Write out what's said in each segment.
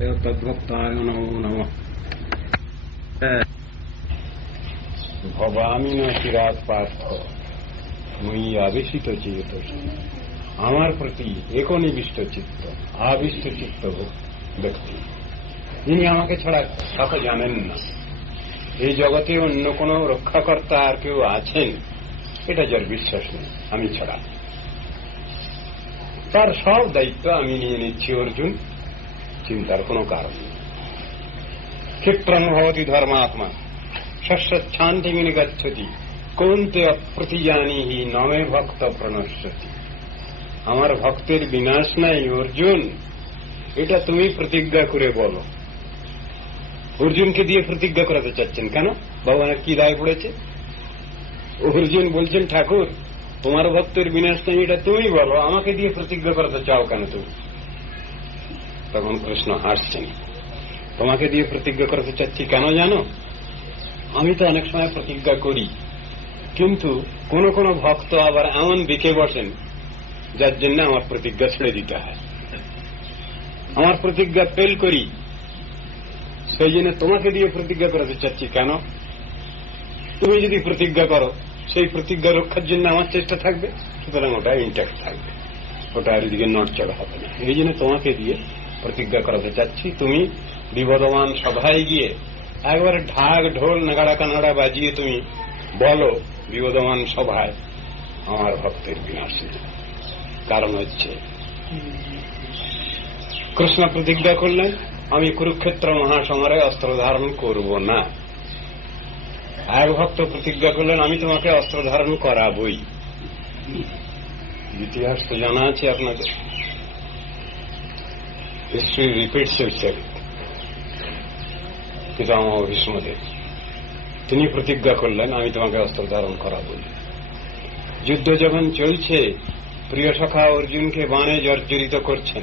তদ্ভক্তায় নমো নমঃ। ভবামি ন চিরাৎ পার্থ মুই আবেশিত চেত, আমার প্রতি একনিবিষ্ট চিত্ত আবিষ্ট চিত্ত ব্যক্তি, যিনি আমাকে ছাড়া কাউকে জানেন না। এই জগতে অন্য কোন রক্ষাকর্তা আর কেউ আছেন এটা যার বিশ্বাস নেই আমি ছাড়া, তার সব দায়িত্ব আমি নিয়ে নিচ্ছি অর্জুন, চিন্তার কোনো কারণ নেই। ক্ষিপ্রং ভবতি ধর্মাত্মা শস্যচ্ছান্তিমিনি গচ্ছতি কৌন্তে অপ্রতিজানিহি নমে ভক্ত প্রণশ্যতি। আমার ভক্তের বিনাশ নাই অর্জুন, এটা তুমি প্রতিজ্ঞা করে বলো। অর্জুনকে দিয়ে প্রতিজ্ঞা করাতে চাচ্ছেন কেন? ভগবানের কি দায় পড়েছে? অর্জুন বলছেন ঠাকুর তোমার ভক্তের বিনাশ নাই এটা তুমি বলো, আমাকে দিয়ে প্রতিজ্ঞা করাতে চাও কেন তুমি? তখন কৃষ্ণ হাসছেন, তোমাকে দিয়ে প্রতিজ্ঞা করতে চাচ্ছি কেন জানো? আমি তো অনেক সময় প্রতিজ্ঞা করি, কিন্তু কোন কোন ভক্ত আবার এমন বিকে বসেন যার জন্য আমার প্রতিজ্ঞা ছেড়ে দিতে হয়। আমার প্রতিজ্ঞা ফেল করি, সেই জন্য তোমাকে দিয়ে প্রতিজ্ঞা করাতে চাচ্ছি কেন? তুমি যদি প্রতিজ্ঞা করো সেই প্রতিজ্ঞা রক্ষার জন্য আমার চেষ্টা থাকবে, সুতরাং ওটা ইনট্যাক্ট থাকবে, ওটা আর এদিকে নড়চড় হবে না। এই জন্য তোমাকে দিয়ে প্রতিজ্ঞা করাতে চাচ্ছি, তুমি বিবদমান সভায় গিয়ে একবারে ঢাক ঢোল নাগাড়া কানাড়া বাজিয়ে তুমি বলো বিবদমান সভায় আমার ভক্তের বিনাশ নেই। কারণ হচ্ছে কৃষ্ণ প্রতিজ্ঞা করলেন আমি কুরুক্ষেত্র মহাসমরে অস্ত্র ধারণ করব না। এক ভক্ত প্রতিজ্ঞা করলেন আমি তোমাকে অস্ত্র ধারণ করাবই। ইতিহাস তো জানা আছে আপনাদের, হিস্ট্রি রিপিটস ইটসেলফ। পিতামহ ভীষ্মদেব তিনি প্রতিজ্ঞা করলেন আমি তোমাকে অস্ত্র ধারণ করাবই। যুদ্ধ যখন চলছে প্রিয় সখা অর্জুনকে বাণে জর্জরিত করছেন,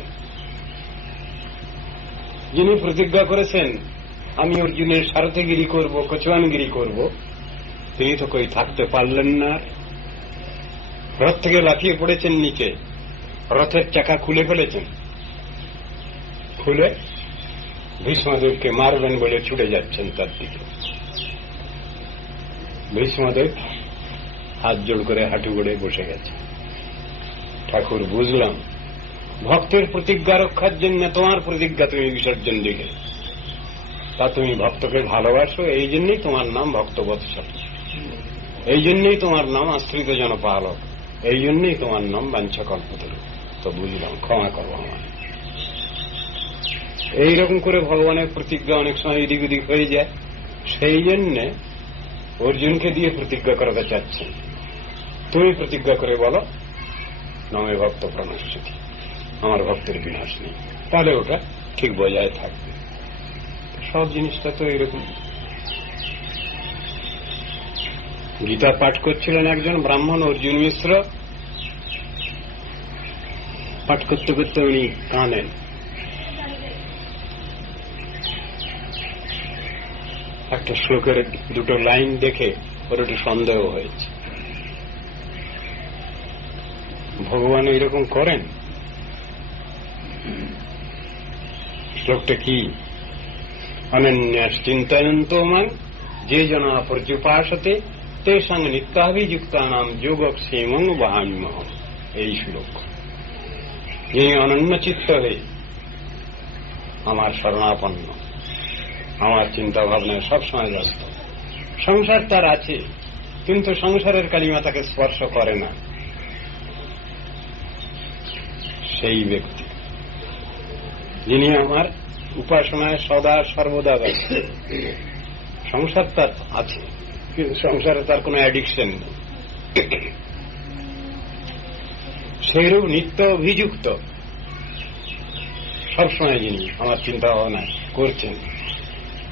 যিনি প্রতিজ্ঞা করেছেন আমি অর্জুনের সারথিগিরি করব কচুয়ানগিরি করব, তিনি তো কই থাকতে পারলেন না। রথ থেকে লাফিয়ে পড়েছেন নিচে, রথের চাকা খুলে ফেলেছেন, খুলে ভীষ্মদেবকে মারবেন বলে ছুটে যাচ্ছেন তার দিকে। ভীষ্মদেব হাত জোড় করে হাঁটু গড়ে বসে গেছে। ঠাকুর বুঝলাম ভক্তের প্রতিজ্ঞা রক্ষার জন্য তোমার প্রতিজ্ঞা তুমি বিসর্জন দিলে, তা তুমি ভক্তকে ভালোবাসো, এই জন্যই তোমার নাম ভক্তবৎসল, এই জন্যই তোমার নাম আশ্রিত জনপালক, এই জন্যই তোমার নাম বাঞ্ছাকল্পতরু। তো বুঝলাম, ক্ষমা করবো আমার। এইরকম করে ভগবানের প্রতিজ্ঞা অনেক সময় এদিক ওদিক হয়ে যায়, সেই জন্যে অর্জুনকে দিয়ে প্রতিজ্ঞা করাতে চাচ্ছেন তুমি প্রতিজ্ঞা করে বলো নমে ভক্ত প্রণশ্যতি, আমার ভক্তের বিনাশ নেই, তাহলে ওটা ঠিক বজায় থাকবে। সব জিনিসটা তো এরকম। গীতা পাঠ করছিলেন একজন ব্রাহ্মণ অর্জুন মিশ্র, পাঠ করতে করতে উনি কাঁদেন। একটা শ্লোকের দুটো লাইন দেখে ওর একটু সন্দেহ হয়েছে, ভগবান এরকম করেন? শ্লোকটা কি? অনন্যাস চিন্তয়ন্ত মান যে জনা পর্যুপাসতে তেষাং নিত্যাভিযুক্তানাম যোগক্ষেমং বহাম্যহম। এই শ্লোক। যিনি অনন্য চিত্ত হয়ে আমার শরণাপন্ন, আমার চিন্তা ভাবনায় সবসময় ব্যস্ত, সংসার তার আছে কিন্তু সংসারের কালিমা তাকে স্পর্শ করে না, সেই ব্যক্তি যিনি আমার উপাসনায় সদা সর্বদা ব্যস্ত। সংসার তার আছে কিন্তু সংসারে তার কোনো অ্যাডিকশন নেই, সেইরূপ নিত্য অভিযুক্ত সবসময় যিনি আমার চিন্তা ভাবনা করছেন,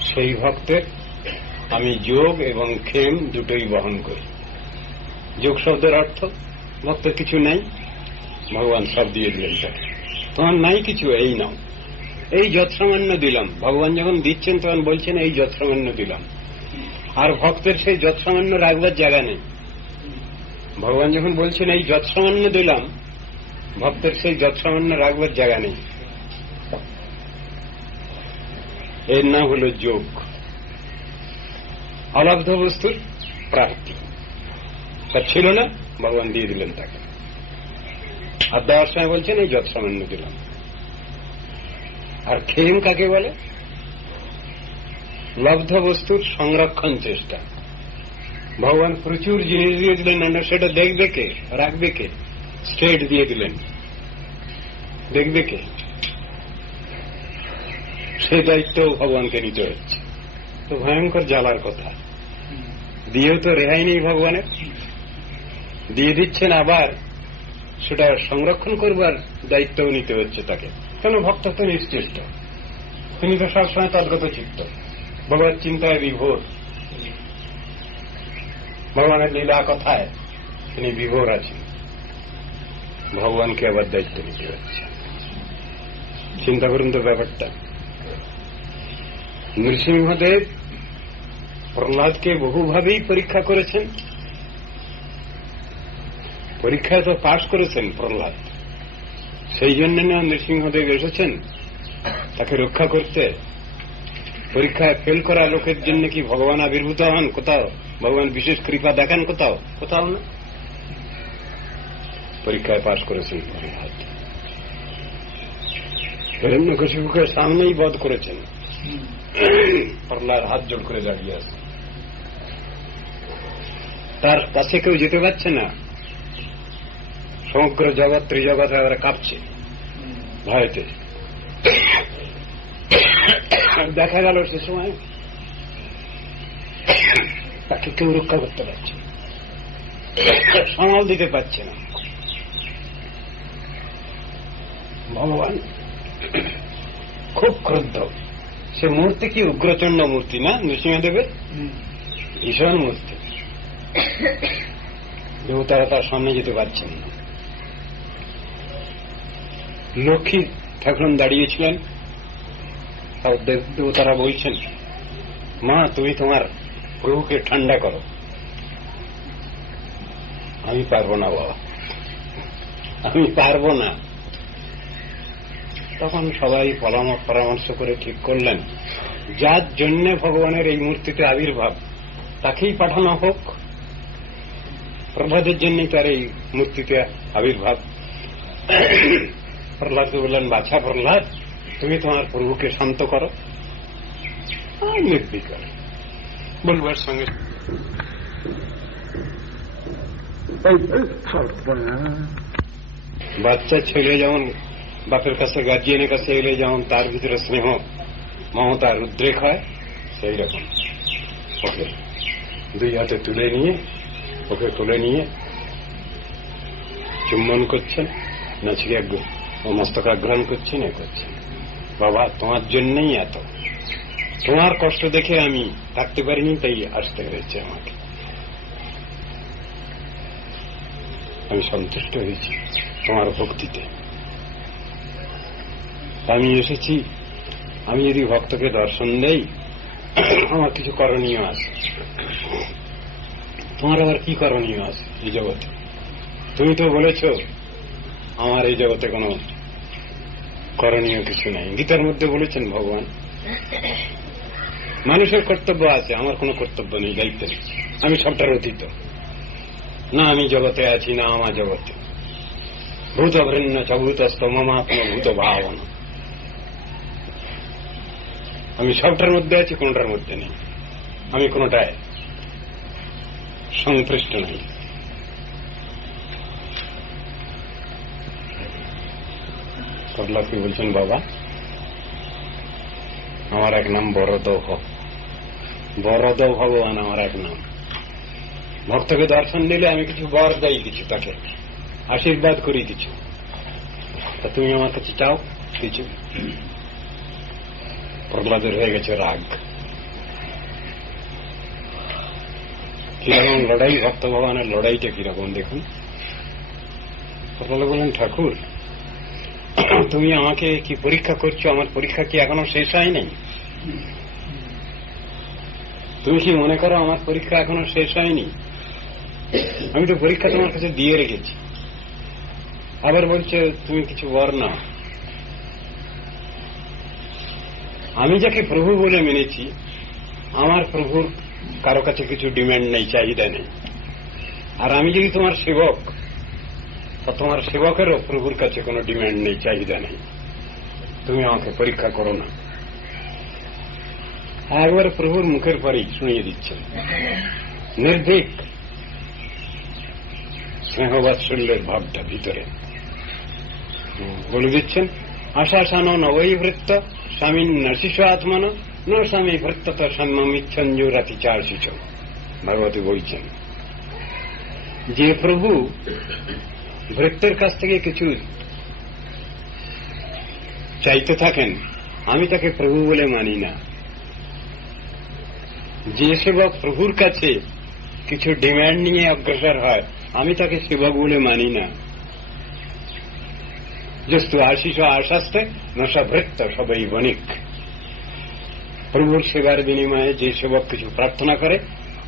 সেই ভক্তের আমি যোগ এবং ক্ষেম দুটোই বহন করি। যোগ শব্দের অর্থ ভক্তের কিছু নাই, ভগবান সব দিয়ে দিলেন, তোমার নাই কিছু, এই নাও, এই যৎসামান্য দিলাম। ভগবান যখন দিচ্ছেন তখন বলছেন এই যৎসামান্য দিলাম, আর ভক্তের সেই যৎসামান্য রাখবার জায়গা নেই। ভগবান যখন বলছেন এই যৎসামান্য দিলাম, ভক্তের সেই যৎসামান্য রাখবার জায়গা নেই। এর নাম হল যোগ, অলব্ধ বস্তুর প্রাপ্তি। তা ছিল না, ভগবান দিয়ে দিলেন তাকে। আর দেওয়ার সময় বলছেন এই যত সামান্য দিলাম। আর খেম কাকে বলে? লব্ধ বস্তুর সংরক্ষণ চেষ্টা। ভগবান প্রচুর জিনিস দিয়ে দিলেন, সেটা দেখবে কে, রাখবে কে? স্টেট দিয়ে দিলেন, দেখবে কে? সে দায়িত্ব ভগবানকে নিতে হচ্ছে। তো ভয়ঙ্কর জ্বালার কথা। দিয়েও তো রেহাই নেই ভগবানের। দিয়ে দিচ্ছেন, আবার সেটা সংরক্ষণ করবার দায়িত্বও নিতে হচ্ছে তাকে। কেন? ভক্ত তো নিশ্চিন্ত, তিনি তো সবসময় তদ্গত চিত্ত, ভগবত চিন্তায় বিভোর, ভগবানের লীলা কথায় তিনি বিভোর আছেন। ভগবানকে আবার দায়িত্ব নিতে হচ্ছে। চিন্তা করুন তো ব্যাপারটা। নৃসিংহদেব প্রহ্লাদকে বহুভাবেই পরীক্ষা করেছেন। পরীক্ষায় তো পাশ করেছেন প্রহ্লাদ, সেই জন্য না নৃসিংহদেব এসেছেন তাকে রক্ষা করতে। পরীক্ষায় ফেল করা লোকের জন্য কি ভগবান আবির্ভূত হন কোথাও? ভগবান বিশেষ কৃপা দেখান কোথাও? কোথাও না। পরীক্ষায় পাশ করেছেন প্রহ্লাদ। হিরণ্যকশিপুকে সামনেই বধ করেছেন। প্রহ্লাদ হাত জোড় করে দাঁড়িয়ে আছে, তার কাছে কেউ যেতে পারছে না। সমগ্র জগৎ, ত্রিজগৎ এবারে কাঁপছে ভয়তে। দেখা গেল সে সময় তাকে কেউ রক্ষা করতে পারছে, সামাল দিতে পারছে না। ভগবান খুব ক্রুদ্ধ। সে মূর্তি কি উগ্রচণ্ড মূর্তি না নৃসিংহদেবের? ভীষণ মূর্তি। দেবতারা তার সামনে যেতে পারছেন না। লক্ষ্মী ঠাকুরন দাঁড়িয়েছিলেন, দেবতারা বলছেন, মা তুমি তোমার প্রভুকে ঠান্ডা করো। আমি পারবো না বাবা, আমি পারবো না। তখন সবাই পরামর্শ করে ঠিক করলেন, যার জন্য ভগবানের এই মূর্তিতে আবির্ভাব তাকেই পাঠানো হোক। প্রহ্লাদের জন্যই তার এই মূর্তিতে আবির্ভাব। প্রহ্লাদকে বললেন, বাছা প্রহ্লাদ, তুমি তোমার প্রভুকে শান্ত করো। নির্বিকার বলবার সঙ্গে বাচ্চা ছেলে যেমন বাপের কাছে, গার্জিয়ানের কাছে এলে যেমন তার ভিতরে স্নেহ মমতার উদ্রেক হয়, সেই রকম ওকে দুই হাতে তুলে নিয়ে, ওকে তুলে নিয়ে চুম্বন করছেন, নাচিকে মস্তকাগ্রহণ করছেন, এ করছেন। বাবা তোমার জন্যই এত, তোমার কষ্ট দেখে আমি থাকতে পারিনি, তাই আসতে হয়েছে আমাকে। আমি সন্তুষ্ট হয়েছি তোমার ভক্তিতে। আমি এসেছি, আমি যদি ভক্তকে দর্শন দেই, আমার কিছু করণীয় আছে। তোমার আবার কি করণীয় আছে এই জগতে? তুমি তো বলেছ আমার এই জগতে কোনো করণীয় কিছু নাই। গীতার মধ্যে বলেছেন ভগবান, মানুষের কর্তব্য আছে, আমার কোনো কর্তব্য নেই, দায়িত্ব নেই, আমি সবটার অতীত। না আমি জগতে আছি, না আমার জগতে। ভূত ভৃণ্য চভূতস্থ মমাত্ম ভূত ভাবনা। আমি সবটার মধ্যে আছি, কোনটার মধ্যে নেই, আমি কোনটায় সংপৃষ্ট নাই। প্রহ্লাদ কি বলছেন, বাবা আমার এক নাম বরদৌহ। বরদৌ ভগবান আমার এক নাম। ভক্তকে দর্শন দিলে আমি কিছু বর দেই, কিছু তাকে আশীর্বাদ করি কিছু। তা তুমি আমার কাছে চাও কিছু? প্রহ্লাদের হয়ে গেছে রাগ। কিরকম লড়াই, ভক্ত ভগবানের লড়াইটা কিরকম দেখুন। প্রহ্লাদ বললেন, ঠাকুর তুমি আমাকে কি পরীক্ষা করছো? আমার পরীক্ষা কি এখনো শেষ হয় নাই? তুমি কি মনে করো আমার পরীক্ষা এখনো শেষ হয়নি? আমি তো পরীক্ষা তোমার কাছে দিয়ে রেখেছি। আবার বলছে তুমি কিছু বর নাও। আমি যাকে প্রভু বলে মেনেছি, আমার প্রভুর কারো কাছে কিছু ডিমান্ড নেই, চাহিদা নেই। আর আমি যদি তোমার সেবক, তোমার সেবকেরও প্রভুর কাছে কোনো ডিমান্ড নেই, চাহিদা নেই। তুমি আমাকে পরীক্ষা করো না। একবার প্রভুর মুখের পরেই শুনিয়ে দিচ্ছেন, নির্ভীক স্নেহবাৎসল্যের ভাবটা ভিতরে বলে দিচ্ছেন, আশাসানো নবৈবৃত্ত স্বামী নর্শিষ আত্মন ন স্বামী ভৃত্তত সম্মিচ্ছঞ্জুরাতি চার্ষিচ। ভগবতী বলছেন যে প্রভু ভৃত্যের কাছ থেকে কিছু চাইতে থাকেন, আমি তাকে প্রভু বলে মানি না। যে সেবক প্রভুর কাছে কিছু ডিমান্ড নিয়ে অগ্রসর হয়, আমি তাকে সেবক বলে মানি না। যস্তু আশিস আশাস্তে নশা ভৃত্ত সবাই বণিক। প্রভুর সেবার বিনিময়ে যে সেবক কিছু প্রার্থনা করে,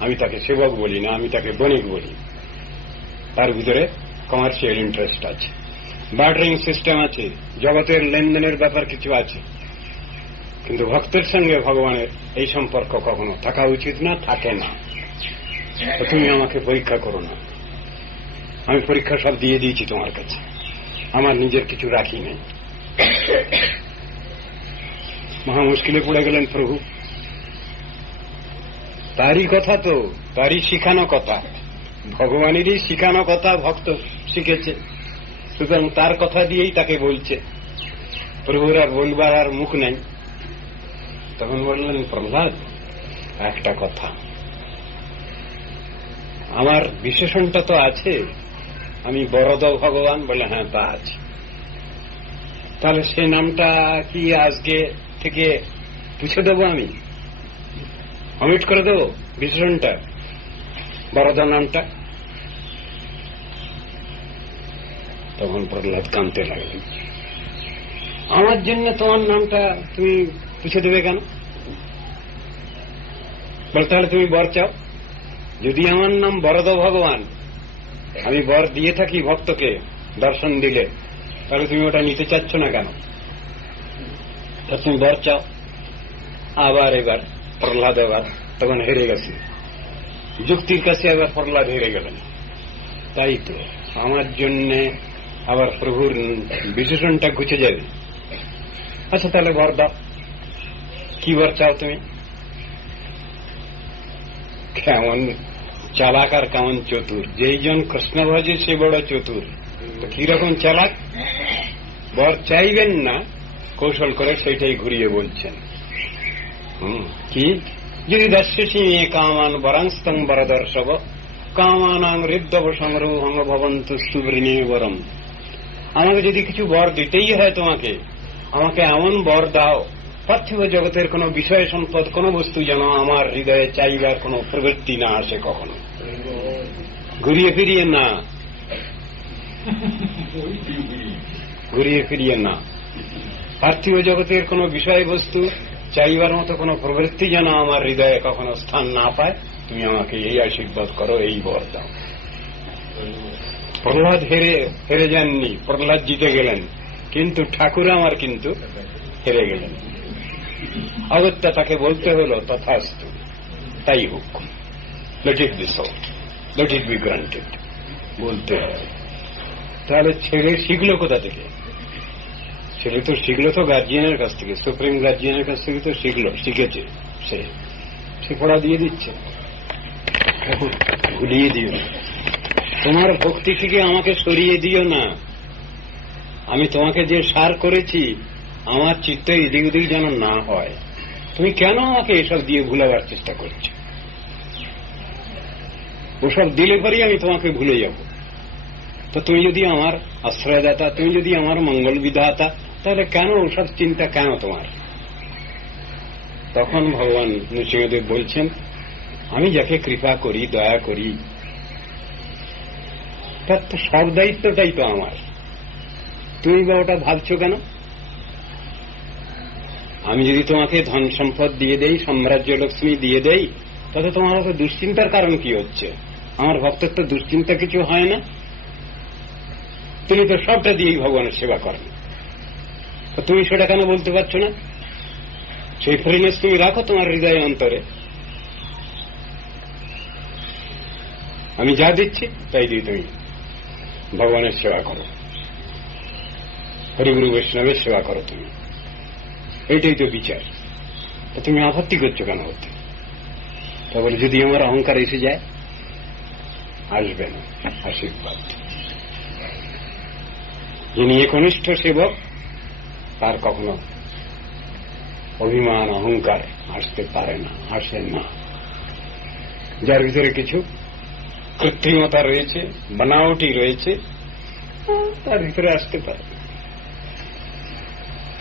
আমি তাকে সেবক বলি না, আমি তাকে বণিক বলি। তার ভিতরে কমার্শিয়াল ইন্টারেস্ট আছে, বার্টারিং সিস্টেম আছে, জগতের লেনদেনের ব্যাপার কিছু আছে। কিন্তু ভক্তের সঙ্গে ভগবানের এই সম্পর্ক কখনো থাকা উচিত না, থাকে না। তুমি আমাকে পরীক্ষা করো না। আমি পরীক্ষা সব দিয়ে দিয়েছি তোমার কাছে, আমার নিজের কিছু রাখি নেই। মহা মুশকিলে পড়ে গেলেন প্রভু। তারই কথা তো, তারই শিখানো কথা, ভগবানেরই শিখানো কথা ভক্ত শিখেছে, সুতরাং তার কথা দিয়েই তাকে বলছে। প্রভুর আর বলবার আর মুখ নেই। তখন বললেন, প্রহ্লাদ একটা কথা, আমার বিশেষণটা তো আছে, আমি বরদ ভগবান। বলে হ্যাঁ, তা আছে। তাহলে সে নামটা কি আজকে থেকে পুছে দেবো, আমি অমিট করে দেবো বিশেষণটা, বরদ নামটা? তখন প্রহ্লাদ কাঁদতে লাগলেন, আমার জন্য তোমার নামটা তুমি পুছে দেবে কেন? বল তাহলে তুমি বর চাও। যদি আমার নাম বরদ ভগবান, আমি বর দিয়ে থাকি ভক্তকে দর্শন দিলে, তাহলে তুমি ওটা নিতে চাচ্ছ না কেন? তুমি বর চাও। আবার এবার প্রহ্লাদ এবার তখন হেরে গেছে, যুক্তির কাছে এবার প্রহ্লাদ হেরে গেলেন। তাই তো আমার জন্য আবার প্রভুর বিশেষণটা ঘুচে যাবে। আচ্ছা তাহলে বর দাও, কি বর চাও তুমি? কেমন চালাক আর কেমন চতুর! যেই জন কৃষ্ণ ভজে সে বড় চতুর। তো কিরকম চালাক! বর চাইবেন না, কৌশল করে সেটাই ঘুরিয়ে বলছেন। কি যদি দর্শসি কামান বরাংস্তং বরদর্শব কামানাং হৃদব সংরোহং ভবন্তু সুবৃণী বরম। আমাকে যদি কিছু বর দিতেই হয় তোমাকে, আমাকে এমন বর দাও, পার্থিব জগতের কোন বিষয় সম্পদ, কোন বস্তু যেন আমার হৃদয়ে চাইবার কোন প্রবৃত্তি না আসে কখনো। ঘুরিয়ে ফিরিয়ে না, ঘুরিয়ে ফিরিয়ে না। পার্থিব জগতের কোন বিষয়বস্তু চাইবার মতো কোন প্রবৃত্তি যেন আমার হৃদয়ে কখনো স্থান না পায়, তুমি আমাকে এই আশীর্বাদ করো, এই বর দাও। প্রহ্লাদ হেরে যাননি, প্রহ্লাদ জিতে গেলেন, কিন্তু ঠাকুর আমার কিন্তু হেরে গেলেন। অগত্যা তাকে বলতে হল তথাস্তু, তাই হোক, let it be so, let it be granted, বলতে হবে। তাহলে ছেলে শিখলো কোথা থেকে? ছেলে তো শিখলো তো গার্জিয়ানের কাছ থেকে, সুপ্রিম গার্জিয়ানের কাছ থেকে তো শিখেছে। সে পড়া দিয়ে দিচ্ছে। ভুলিয়ে দিও, তোমার ভক্তি থেকে আমাকে সরিয়ে দিও না। আমি তোমাকে যে সার করেছি, আমার চিত্ত এদিক ওদিক যেন না হয়। তুমি কেন আমাকে এসব দিয়ে ভুলাবার চেষ্টা করছো? ওসব দিলে পরেই আমি তোমাকে ভুলে যাব। তো তুমি যদি আমার আশ্রয়দাতা, তুমি যদি আমার মঙ্গল বিধাতা, তাহলে কেন ওসব চিন্তা কেন তোমার? তখন ভগবান নৃসিংহদেব বলছেন, আমি যাকে কৃপা করি, দয়া করি, তার তো সব দায়িত্বটাই তো আমার। তুমি বা ওটা ভাবছো কেন? আমি যদি তোমাকে ধন সম্পদ দিয়ে দেই, সাম্রাজ্য লক্ষ্মী দিয়ে দেই, তাতে তোমার তো দুশ্চিন্তার কারণ কি হচ্ছে? আমার ভক্তের তো দুশ্চিন্তা কিছু হয় না। তিনি তো সবটা দিয়েই ভগবানের সেবা করেন, তো তুমি সেটা কেন বলতে পারছো না? সেই ফ্রিনেস তুমি রাখো তোমার হৃদয় অন্তরে। আমি যা দিচ্ছি তাই দিয়ে তুমি ভগবানের সেবা করো, হরিগুরু বৈষ্ণবের সেবা করো তুমি। এইটাই তো বিচার। তুমি আপত্তি করছো কেন হতে? তারপরে যদি আমার অহংকার এসে যায়, আসবে না আশীর্বাদ। যিনি একনিষ্ঠ সেবক তার কখনো অভিমান অহংকার আসতে পারে না, আসে না। যার ভিতরে কিছু কৃত্রিমতা রয়েছে, বানাওটি রয়েছে, তার ভিতরে আসতে পারে।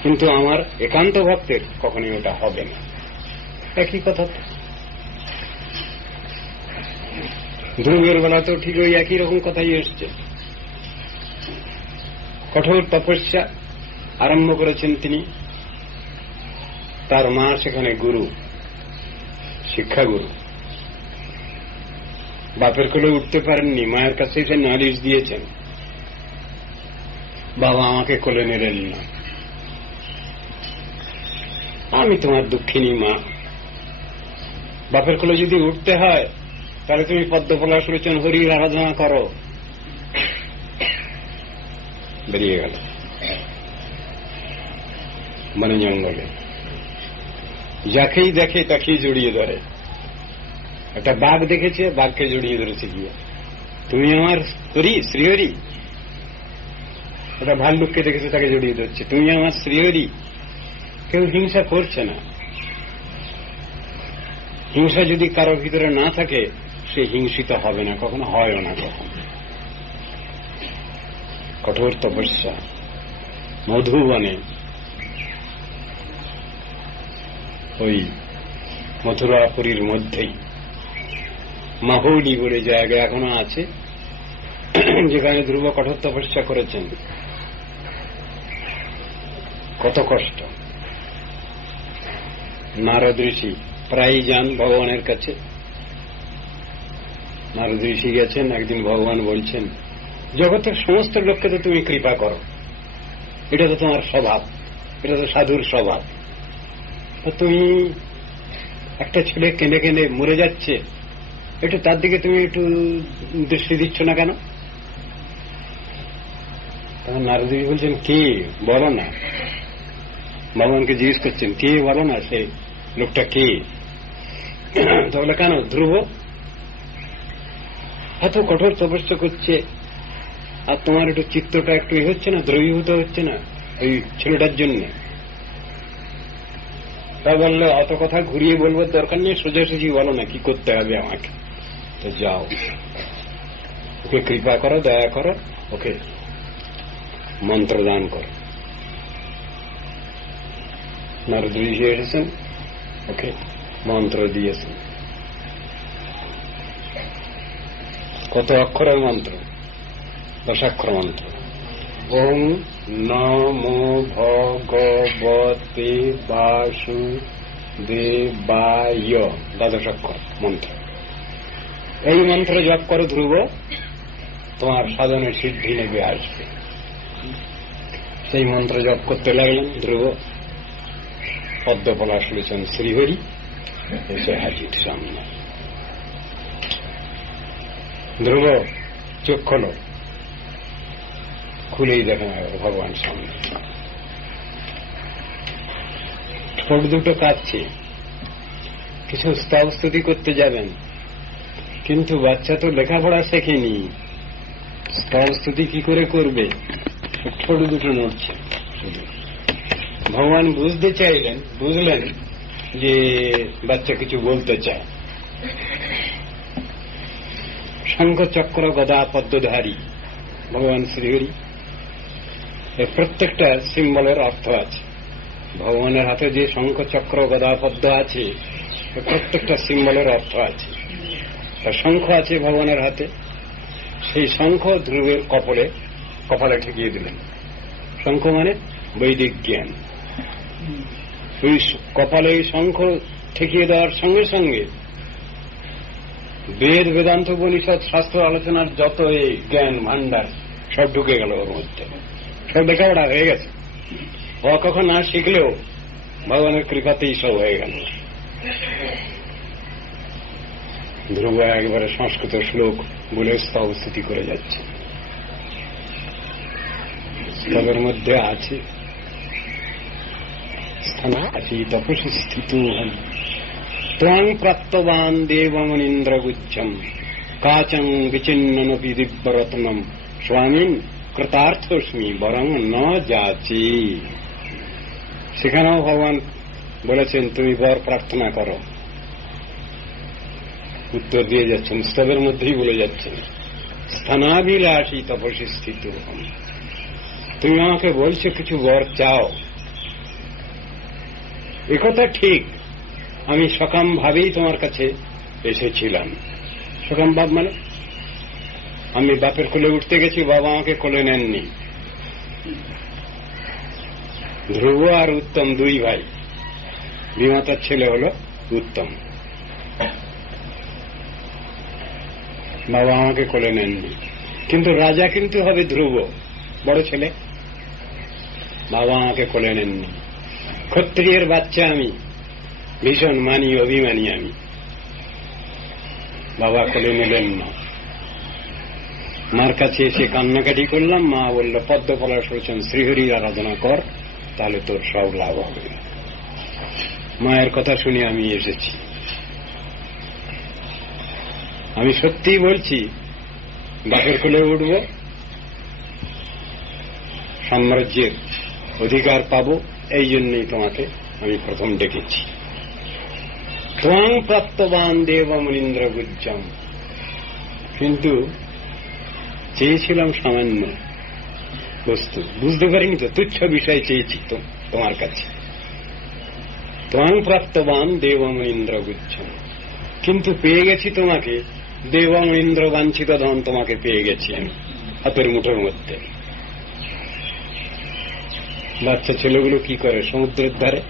কিন্তু আমার একান্ত ভক্তের কখনোই ওটা হবে না। একই কথা। ধ্রুবের বেলাতেও ঠিক ওই একই রকম কথাই এসছে। কঠোর তপস্যা আরম্ভ করেছেন তিনি। তার মা সেখানে গুরু, শিক্ষাগুরু। বাপের কোলে উঠতে পারেননি, মায়ের কাছে এসে নালিশ দিয়েছেন, বাবা আমাকে কোলে নিলেন না, আমি তোমার দুঃখিনী মা। বাপের কোলে যদি উঠতে হয় তাহলে তুমি পদ্মপলাশ লোচন হরির আরাধনা করো। বেরিয়ে গেল বনে জঙ্গলে, যাকেই দেখে তাকেই জড়িয়ে ধরে। একটা বাঘ দেখেছে, বাঘকে জড়িয়ে ধরেছে গিয়ে, তুমি আমার হরি, শ্রীহরি। একটা ভাল্লুককে দেখেছে, তাকে জড়িয়ে ধরছে, তুমি আমার শ্রীহরি। কেউ হিংসা করছে না। হিংসা যদি কারো ভিতরে না থাকে, সে হিংসিত হবে না, কখনো হয়ও না। কখন কঠোর তপস্যা মধুবনে, ওই মথুরাপুরীর মধ্যেই মাহৌলি বলে জায়গা এখনো আছে, যেখানে ধ্রুব কঠোর তপস্যা করেছেন। কত কষ্ট। নারদ ঋষি প্রায়ই যান ভগবানের কাছে। নারদ ঋষি গেছেন, একদিন ভগবান বলছেন, জগতের সমস্ত লোককে তো তুমি কৃপা করো, এটা তো তোমার স্বভাব, এটা তো সাধুর স্বভাব। তুমি একটা ছেলে কেঁদে কেঁদে মরে যাচ্ছে, একটু তার দিকে তুমি একটু দৃষ্টি দিচ্ছ না কেন? তখন নারদ ঋষি বলছেন, কে বলো না। ভগবানকে জিজ্ঞেস করছেন, কে বলো না, সে লোকটা কে? তাহলে কেন? ধ্রুব এত কঠোর তপস্যা করছে, আর তোমার একটু চিত্তটা একটু হচ্ছে না, দ্রবীভূত হচ্ছে না ওই ছেলেটার জন্য? তা বললো, অত কথা ঘুরিয়ে বলবার দরকার নেই, সোজাসুজি বলো না কি করতে হবে আমাকে। তো যাও, ওকে কৃপা করো, দয়া করো, ওকে মন্ত্র দান করো। নারদ ঋষি এসেছেন, ওকে মন্ত্র দিয়েছেন। কত অক্ষরের মন্ত্র? 10 অক্ষর মন্ত্র। ওং নমো ভগবতে বাসুদেবায়, 12 অক্ষর মন্ত্র। এই মন্ত্র জপ করো ধ্রুব, তোমার সাধনের সিদ্ধি নেবে আসবে। সেই মন্ত্র জপ করতে লাগলেন ধ্রুব। পদ্মপলাশ লোচন শ্রীহরি এসে হাজির সামনে। ধ্রুব চোখ খোলো, খুলেই দেখেন ভগবান সামনে। ঠোঁট দুটো কাঁপছে, কিছু স্তব স্তুতি করতে যাবেন, কিন্তু বাচ্চা তো লেখাপড়া শেখেনি, স্তব স্তুতি কি করে করবে? ঠোঁট দুটো নড়ছে শুধু। ভগবান বুঝতে চাইলেন, বুঝলেন যে বাচ্চা কিছু বলতে চায়। শঙ্খ চক্র গদা পদ্মধারী ভগবান শ্রীহরি, এর প্রত্যেকটা সিম্বলের অর্থ আছে। ভগবানের হাতে যে শঙ্খ চক্র গদা পদ্ম আছে, প্রত্যেকটা সিম্বলের অর্থ আছে। শঙ্খ আছে ভগবানের হাতে, সেই শঙ্খ ধ্রুবের কপালে ঠেকিয়ে দিলেন। শঙ্খ মানে বৈদিক জ্ঞান। ওই কপালে শঙ্খ ঠেকিয়ে দেওয়ার সঙ্গে সঙ্গে বেদ, বেদান্ত, উপনিষদ, শাস্ত্র আলোচনার যত এই জ্ঞান ভান্ডার সব ঢুকে গেল ওর মধ্যে, সব লেখাপড়া হয়ে গেছে। ও কখন না শিখলেও ভগবানের কৃপাতেই সব হয়ে গেল। ধ্রুব একবারে সংস্কৃত শ্লোক বলে স্তব স্তুতি করে যাচ্ছে। স্তবের মধ্যে আছে স্থানাতি তপসি স্থিত ত্বং প্রাপ্তবান দেবমনীন্দ্রগুচ্ছম কাচং বিচিন্ননপি দিব্যরত্নম স্বামীন কৃতার্থস্মি বরং ন যাচি। সেখানেও ভগবান বলেছেন তুমি বর প্রার্থনা করো। উত্তর দিয়ে যাচ্ছেন, স্তবের মধ্যেই বলে যাচ্ছেন স্থানাবিলাসী তপসি স্থিত। তুমি আমাকে বলছো কিছু বর চাও, একথা ঠিক। আমি সকাম ভাবেই তোমার কাছে এসেছিলাম। সকাম ভাব মানে আমি বাপের কোলে উঠতে গেছি, বাবা আমাকে কোলে নেননি। ধ্রুব আর উত্তম দুই ভাই, বিমাতার ছেলে হল উত্তম। বাবা আমাকে কোলে নেননি, কিন্তু রাজা কিন্তু হবে ধ্রুব, বড় ছেলে। বাবা আমাকে কোলে নেননি। ক্ষত্রিয়ের বাচ্চা আমি, ভীষণ মানি, অভিমানী আমি। বাবা কোলে নিলেন না। মার কাছে এসে কান্নাকাটি করলাম। মা বলল, পদ্মপলাশ রচন শ্রীহরির আরাধনা কর, তাহলে তোর সব লাভ হবে। মায়ের কথা শুনে আমি এসেছি। আমি সত্যিই বলছি, বাপের কোলে উঠব, সাম্রাজ্যের অধিকার পাব, এই জন্যই তোমাকে আমি প্রথম ডেকেছি। ত্বং প্রাপ্তবান দেবমনীন্দ্র গুজ্জম। কিন্তু চেয়েছিলাম সামান্য বস্তু, বুঝতে পারিনি তো, তুচ্ছ বিষয় চেয়েছি তো তোমার কাছে। ত্বং প্রাপ্তবান দেবমনীন্দ্র গুজ্জম, কিন্তু পেয়ে গেছি তোমাকে, দেবমনীন্দ্র বাঞ্ছিত ধন তোমাকে পেয়ে গেছি আমি হাতের মুঠোর মধ্যে। বাচ্চা ছেলেগুলো কি করে, সমুদ্রের ধারে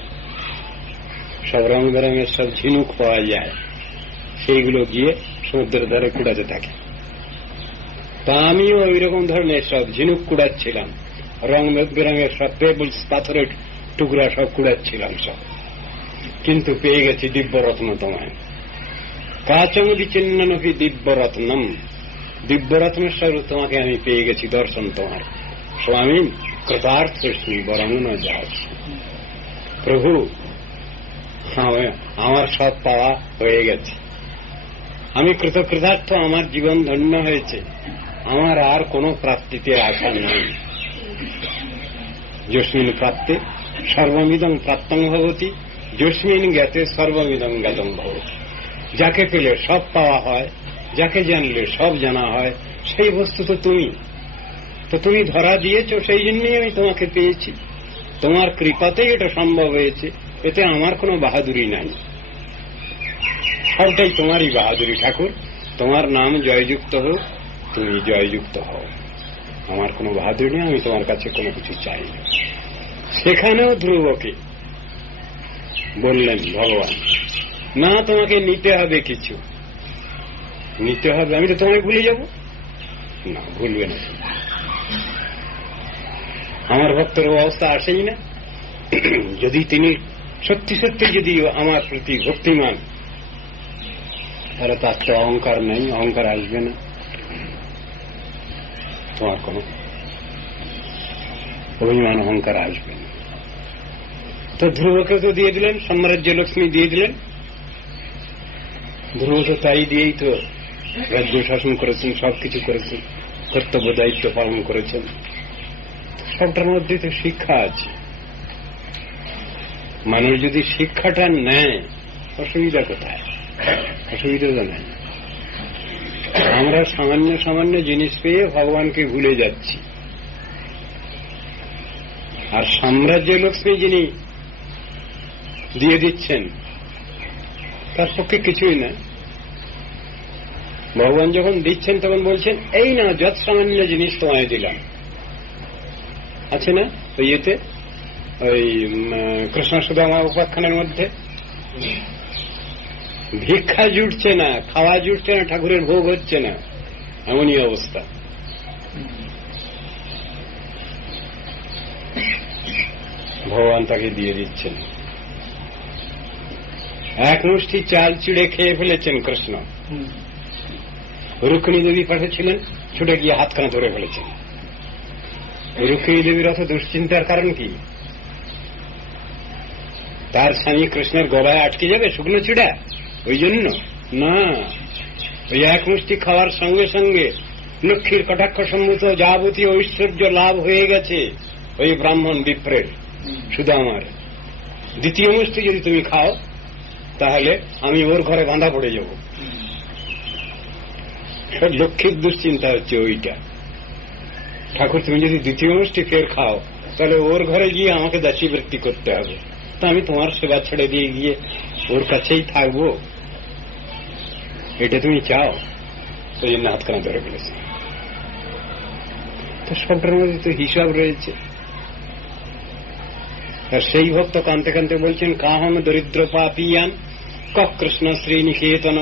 সব রং বেরঙের সব ঝিনুক পাওয়া যায়, সেইগুলো গিয়ে সমুদ্রের ধারে কুড়াতে থাকে। তা আমিও ওই রকম ধরনের সব ঝিনুক কুড়াচ্ছিলাম, রং বেরঙের সব পেবলস, পাথরের টুকরা সব কুড়াচ্ছিলাম সব। কিন্তু পেয়ে গেছি দিব্যরত্ন তোমায়। কাচং বিচিন্ননপি দিব্যরত্নম, দিব্যরত্নের স্বরূপ তোমাকে আমি পেয়ে গেছি, দর্শন তোমার। স্বামী কৃতার্থস্মি বরং ন যাচি। প্রভু, আমার সব পাওয়া হয়ে গেছে, আমি কৃতকৃতার্থ, আমার জীবন ধন্য হয়েছে, আমার আর কোন প্রাপ্তিতে আশা নেই। যস্মিন প্রাপ্তে সর্বমিদং প্রাপ্তং ভবতি, যস্মিন জ্ঞাতে সর্বমিদং জ্ঞাতং ভবতি। যাকে পেলে সব পাওয়া হয়, যাকে জানলে সব জানা হয়, সেই বস্তু তো তুমি। তো তুমি ধরা দিয়েছ, সেই জন্যই আমি তোমাকে পেয়েছি। তোমার কৃপাতেই এটা সম্ভব হয়েছে, এতে আমার কোনো বাহাদুরি নাই, সবটাই তোমারই বাহাদুরি। ঠাকুর, তোমার নাম জয়যুক্ত হোক, তুমি জয়যুক্ত হও, আমার কোনো বাহাদুরি নেই, আমি তোমার কাছে কোনো কিছু চাই না। সেখানেও ধ্রুবকে বললেন ভগবান, না তোমাকে নিতে হবে, কিছু নিতে হবে। আমি তো তোমায় ভুলে যাব না, ভুলবে না। আমার ভক্তের অবস্থা আসেই না। যদি তিনি সত্যি সত্যি যদি আমার প্রতি ভক্তিমান, তাহলে তার তো অহংকার নেই, অহংকার আসবে না, তোমার কোন অভিমান অহংকার আসবে না। তো ধ্রুবকে তো দিয়ে দিলেন, সাম্রাজ্য লক্ষ্মী দিয়ে দিলেন। ধ্রুব তো তাই দিয়েই তো রাজ্য শাসন করেছেন, সবকিছু করেছেন, কর্তব্য দায়িত্ব পালন করেছেন। সবটার মধ্যে তো শিক্ষা আছে। মানুষ যদি শিক্ষাটা নেয়, অসুবিধা কোথায়? অসুবিধা তো নেই। আমরা সামান্য সামান্য জিনিস পেয়ে ভগবানকে ভুলে যাচ্ছি, আর সাম্রাজ্য লক্ষ্মী যিনি দিয়ে দিচ্ছেন, তার পক্ষে কিছুই না। ভগবান যখন দিচ্ছেন তখন বলছেন, এই না যত সামান্য জিনিস তোমায় দিলাম। আছে না ওই ইয়েতে, ওই কৃষ্ণ সুদামা উপাখ্যানের মধ্যে, ভিক্ষা জুটছে না, খাওয়া জুটছে না, ঠাকুরের ভোগ হচ্ছে না, এমনই অবস্থা। ভগবান তাকে দিয়ে দিচ্ছেন। এক মুষ্টি চাল চিড়ে খেয়ে ফেলেছেন কৃষ্ণ। রুক্মিণী দেবী পাশে ছিলেন, ছুটে গিয়ে হাতখানা ধরে ফেলেছেন। রুক্মিণী দেবীর অত দুশ্চিন্তার কারণ কি? তার স্বামী কৃষ্ণের গলায় আটকে যাবে শুকনো চিড়া, ওই জন্য না। ওই এক মুষ্টি খাওয়ার সঙ্গে সঙ্গে লক্ষ্মীর কটাক্ষ সম্মুত যাবতীয় ঐশ্বর্য লাভ হয়ে গেছে ওই ব্রাহ্মণ বিপ্রের, শুধু আমার। দ্বিতীয় মুষ্টি যদি তুমি খাও তাহলে আমি ওর ঘরে বাঁধা পড়ে যাব। লক্ষ্মীর দুশ্চিন্তা হচ্ছে ওইটা। ঠাকুর তুমি যদি দ্বিতীয় মুষ্টি ফের খাও তাহলে ওর ঘরে গিয়ে আমাকে দাসী বৃত্তি করতে হবে, তা আমি তোমার সেবা ছেড়ে দিয়ে গিয়ে ওর কাছেই থাকবো, এটা তুমি চাও? ওই জন্য হাতখানা ধরে ফেলেছে। তো সবটার মধ্যে তো হিসাব রয়েছে। আর সেই ভক্ত কানতে কানতে বলছেন, কাহম দরিদ্র পাপিয়ান ক কৃষ্ণ শ্রী নিকেতন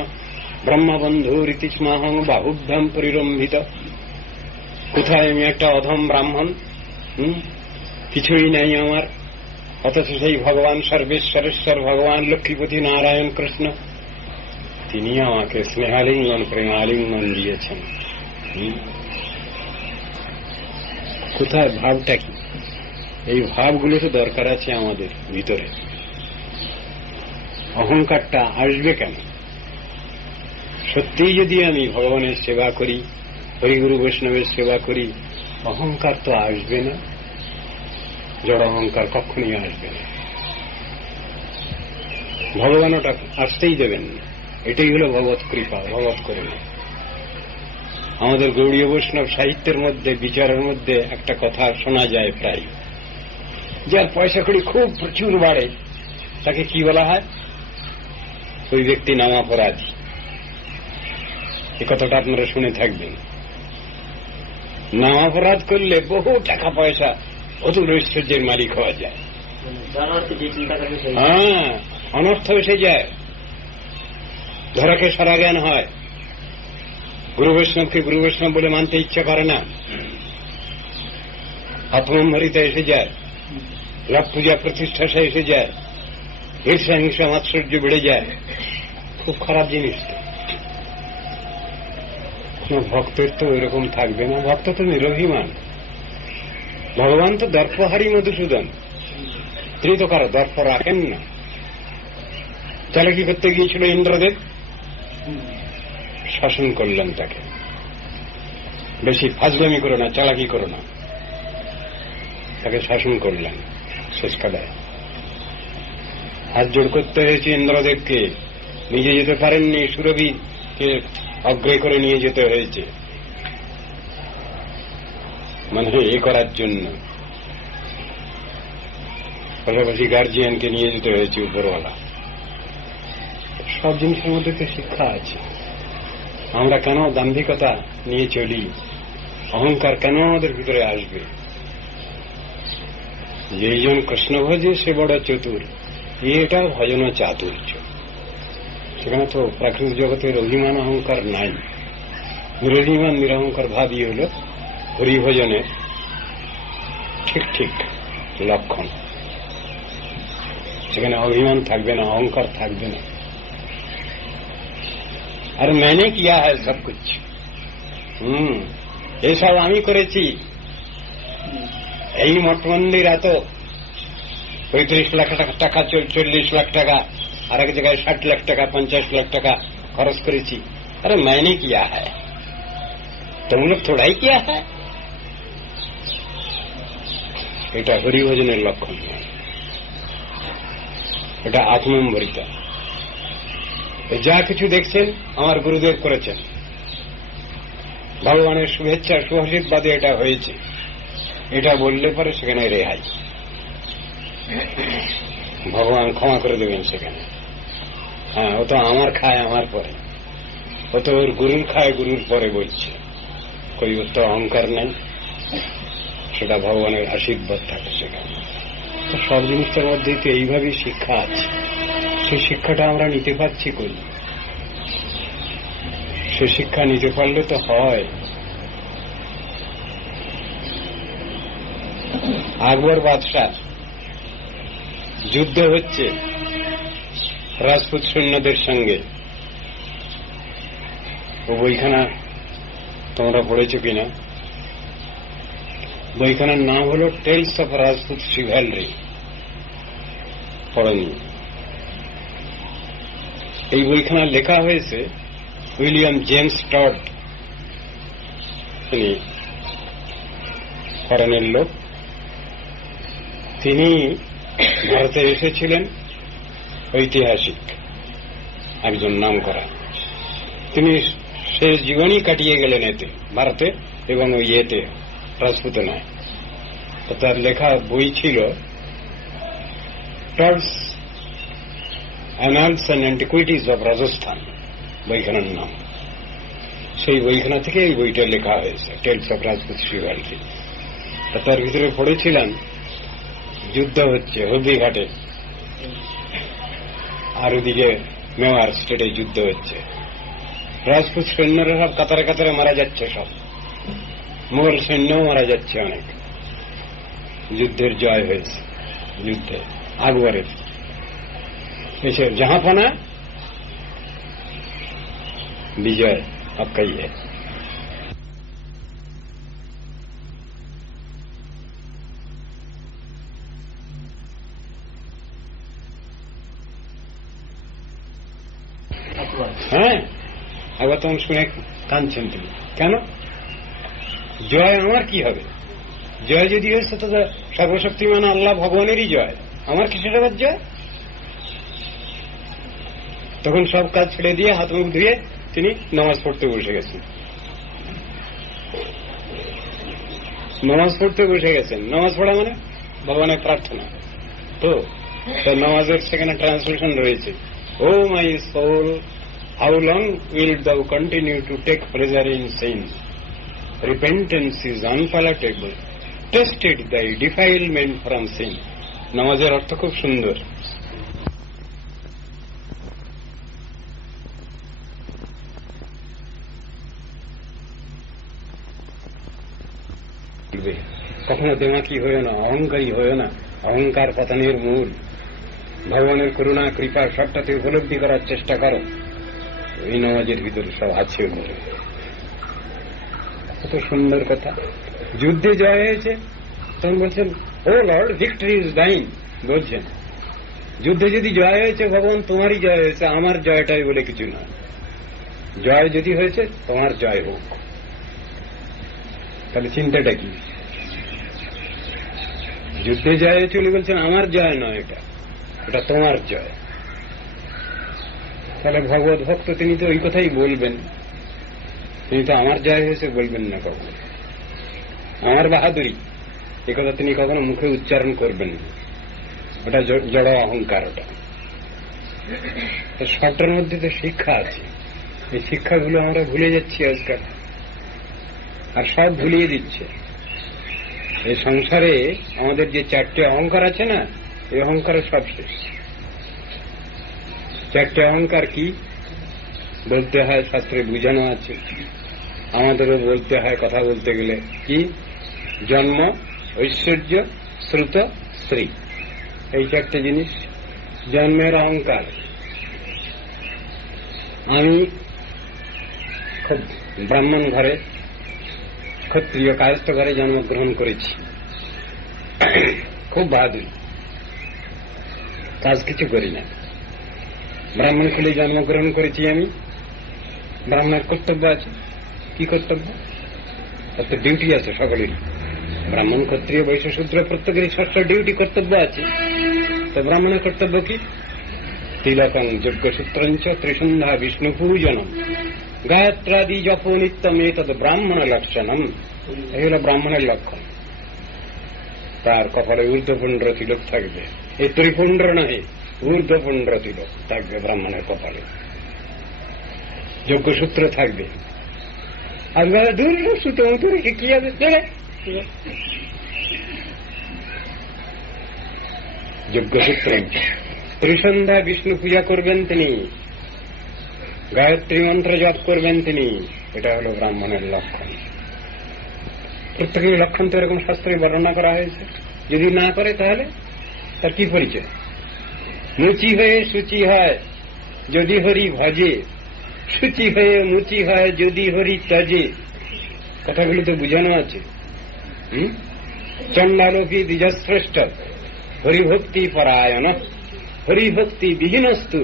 ব্রহ্মবন্ধু রীতিস্মাহং বাহুভ্যাম পরিরম্ভিত। কোথায় আমি একটা অধম ব্রাহ্মণ, কিছুই নাই আমার, অথচ সেই ভগবান সর্বেশ্বরেশ্বর ভগবান লক্ষ্মীপতি নারায়ণ কৃষ্ণ তিনি আমাকে স্নেহালিঙ্গন প্রেমালিঙ্গন দিয়েছেন। কোথায় ভাবটা কি? এই ভাবগুলো তো দরকার আছে আমাদের ভিতরে। অহংকারটা আসবে কেন? সত্যিই যদি আমি ভগবানের সেবা করি, হরিগুরু বৈষ্ণবের সেবা করি, অহংকার তো আসবে না। জড় অহংকার কখনই আসবে না। ভগবান ওটা আসতেই দেবেন না। এটাই হল ভগবত কৃপা, ভগবত করুণা। আমাদের গৌড়ীয় বৈষ্ণব সাহিত্যের মধ্যে, বিচারের মধ্যে একটা কথা শোনা যায় প্রায়, যার পয়সা কড়ি খুব প্রচুর বাড়ে তাকে কি বলা হয়? ওই ব্যক্তি নামাপরাধী। এ কথাটা আপনারা শুনে থাকবেন। নামাপরাধ করলে বহু টাকা পয়সা, অতুল ঐশ্বর্যের মালিক হওয়া যায়। হ্যাঁ, অনর্থ এসে যায়, ধরাকে সারা জ্ঞান হয়, গুরু বৈষ্ণবকে গুরু বৈষ্ণব বলে মানতে ইচ্ছা করে না, আত্মম্ভরিতা এসে যায়, লাভ পূজা প্রতিষ্ঠা এসে যায়, ঈর্ষা হিংসা মাৎসর্য বেড়ে যায়। খুব খারাপ জিনিস। কোন ভক্তের তো এরকম থাকবে না। ভক্ত তো নিরভিমান। ভগবান তো দর্পহারী মধুসূদন, তিনি তো কারো দর্প রাখেন না। চালাকি করতে গিয়েছিল ইন্দ্রদেব, শাসন করলেন তাকে, বেশি ফাজলামি করো না, চালাকি করো না, তাকে শাসন করলেন শেষ কাদায়। হাত জোড় করতে হয়েছে ইন্দ্রদেবকে, নিজে যেতে পারেননি, সুরভিকে অগ্রে করে নিয়ে যেতে হয়েছে, মানে এ করার জন্য। পাশাপাশি গার্জিয়ানকে নিয়ে যেতে হয়েছে উপরওয়ালা। সব জিনিসের মধ্যে তো শিক্ষা আছে। আমরা কেন দাম্ভিকতা নিয়ে চলি? অহংকার কেন আমাদের ভিতরে আসবে? যেইজন কৃষ্ণ ভজে সে বড় চতুর, এটা ভজন চাতুর্য। সেখানে তো প্রাকৃতিক জগতের অভিমান অহংকার নাই। নিরভিমান নিরহংকার ভাবই হল হরিভজনের ঠিক ঠিক লক্ষণ। সেখানে অভিমান থাকবে না, অহংকার থাকবে না। আর मैंने किया है सब कुछ, এসব আমি করেছি। এই মঠ মন্দির এত 35 লাখ টাকা, 40 লাখ টাকা, আর এক জায়গায় 60 লাখ টাকা, 50 লাখ টাকা খরচ করেছি। আরে मैंने किया है, तुम लोग थोड़ा ही किया है। এটা হরিভজনের লক্ষণ, এটা আত্মম্ভরিতা। যা কিছু দেখছেন আমার গুরুদেব করেছেন, ভগবানের শুভেচ্ছা সুহাসিদবাদে এটা হয়েছে, এটা বললে পরে সেখানে রেহাই, ভগবান ক্ষমা করে দেবেন সেখানে। হ্যাঁ, ও তো আমার খায় আমার পরে, ও তো ওর গুরুর খায় গুরুর পরে বলছে, কই ওর তো অহংকার নেই, সেটা ভগবানের আশীর্বাদ থাকে সেখানে। তো সব জিনিসটার মধ্যেই তো এইভাবেই শিক্ষা আছে। সেই শিক্ষাটা আমরা নিতে পারছি করি? সে শিক্ষা নিতে পারলে তো হয়। আকবর বাদশাহ, যুদ্ধ হচ্ছে, রাজপুত সৈন্যদের সঙ্গে। ও বইখানা তোমরা পড়েছ কিনা? বইখানার নাম হল টেলস অফ রাজপুত শিভ্যালরি। পড়েনি? এই বইখানা লেখা হয়েছে উইলিয়াম জেমস টড, তিনি ফরেনের লোক। তিনি ভারতে এসেছিলেন, ঐতিহাসিক একজন নাম করা। তিনি শেষ জীবনই কাটিয়ে গেলেন এতে, ভারতে এবং ওই এতে রাজপুতনায়। তার লেখা বই ছিল টডস annals and antiquities of Rajasthan, বইখানার নাম। সেই বইখানা থেকে এই বইটা লেখা হয়েছে, টেলস অব রাজপুত শিভ্যালরি। তার ভিতরে পড়েছিলাম যুদ্ধ হচ্ছে হলদিঘাটে, আর ওদিকে মেওয়ার স্টেটে যুদ্ধ হচ্ছে। রাজপুত সৈন্যরা সব কাতারে কাতারে মারা যাচ্ছে, সব মোগল সৈন্যও মারা যাচ্ছে অনেক। যুদ্ধের জয় হয়েছে, যুদ্ধে আকবরের এসে জাহাপনা বিজয় আপকাই है। হ্যাঁ, একবার তখন শুনে কাঁদছেন তিনি। কেন? জয় আমার কি হবে? জয় যদি হয়েছে তো সর্বশক্তিমান আল্লাহ ভগবানেরই জয়, আমার কিসের আবার জয়? তখন সব কাজ ছেড়ে দিয়ে হাত মুখ ধুয়ে তিনি নামাজ পড়তে বসে গেছেন। নামাজ পড়তে বসে গেছেন। নামাজ পড়া মানে ভগবানের প্রার্থনা। তো নামাজের সেখানে ট্রান্সলেশন রয়েছে, O my soul, how long will thou continue to take pleasure in sin? Repentance is unpalatable. Tested thy defilement from sin. নামাজের অর্থ খুব সুন্দর। কখনো দেমাকি হয়েও না, অহংকারী হয়েও না। অহংকার পতনের মূল। ভগবানের করুণা কৃপা সবটাতে উপলব্ধি করার চেষ্টা করো। এই নামাজের ভিতরে সব আছে। কত সুন্দর কথা। যুদ্ধে জয় হয়েছে, তখন বলছেন ও লর্ড, ভিক্টরি ইজ ডাইন। বলছেন যুদ্ধে যদি জয় হয়েছে, ভগবান তোমারই জয় হয়েছে, আমার জয়টাই বলে কিছু না। জয় যদি হয়েছে, তোমার জয় হোক। তাহলে চিন্তাটা কি? যুদ্ধে জয় হয়েছে উনি বলছেন আমার জয় নয়, এটা তোমার জয়। তাহলে ভগবত ভক্ত তিনি তো ওই কথাই বলবেন। তিনি তো আমার জয় হয়েছে বলবেন না কখনো, আমার বাহাদুরি এ কথা তিনি কখনো মুখে উচ্চারণ করবেন না। ওটা জড় অহংকার। ওটা সবটার মধ্যে তো শিক্ষা আছে। এই শিক্ষাগুলো আমরা ভুলে যাচ্ছি আজকাল, আর সব ভুলিয়ে দিচ্ছে। এই সংসারে আমাদের যে চারটে অহংকার আছে না, এই অহংকারের সব শেষ। চারটে অহংকার কি বলতে হয়, শাস্ত্রে বুঝানো আছে, আমাদেরও বলতে হয় কথা বলতে গেলে। কি? জন্ম, ঐশ্বর্য, শ্রুত, শ্রী। এই চারটে জিনিস। জন্মের অহংকার। আমি খুব ব্রাহ্মণ ঘরে, ক্ষত্রিয় কায়স্থ ঘরে জন্মগ্রহণ করেছি, খুব বাহাদুর, কাজ কিছু করি না। ব্রাহ্মণ কুলে জন্মগ্রহণ করেছি আমি। ব্রাহ্মণের কর্তব্য আছে। কি কর্তব্য? তার তো ডিউটি আছে সকলেরই। ব্রাহ্মণ, ক্ষত্রিয়, বৈশ্য, শূদ্র প্রত্যেকেরই ষষ্ঠ ডিউটি, কর্তব্য আছে। তো ব্রাহ্মণের কর্তব্য কি? তিলকং যজ্ঞসূত্রঞ্চ ত্রিসন্ধ্যা বিষ্ণু পূজনম গায়ত্রাদি জপ নিত্যম এতদ ব্রাহ্মণ লক্ষণম। এই হল ব্রাহ্মণের লক্ষণ। তার কপালে ঊর্ধ্বপুণ্ড তিলক থাকবে। এই ত্রিপুণ্ড নয়, ঊর্ধ্বপুণ্ড তিলক থাকবে ব্রাহ্মণের কপালে। যজ্ঞসূত্র থাকবে। আর দূর সূত্র কি আছে? যজ্ঞসূত্র ত্রিসন্ধ্যা বিষ্ণু পূজা করবেন তিনি, গায়ত্রী মন্ত্র জপ করবেন তিনি। এটা হল ব্রাহ্মণের লক্ষণ। প্রত্যেকের লক্ষণ তো এরকম শাস্ত্রে বর্ণনা করা হয়েছে। যদি না করে তাহলে তার কি পরিচয়? মুচি হয়ে সূচি হয় যদি হরি ভজে, সূচি হয়ে মুচি হয় যদি হরি ত্যাজে। কথাগুলো তো বুঝানো আছে। চণ্ডালোকি দ্বিজশ্রেষ্ঠ হরিভক্তি পরায়ণ, হরিভক্তি বিহীনস্তু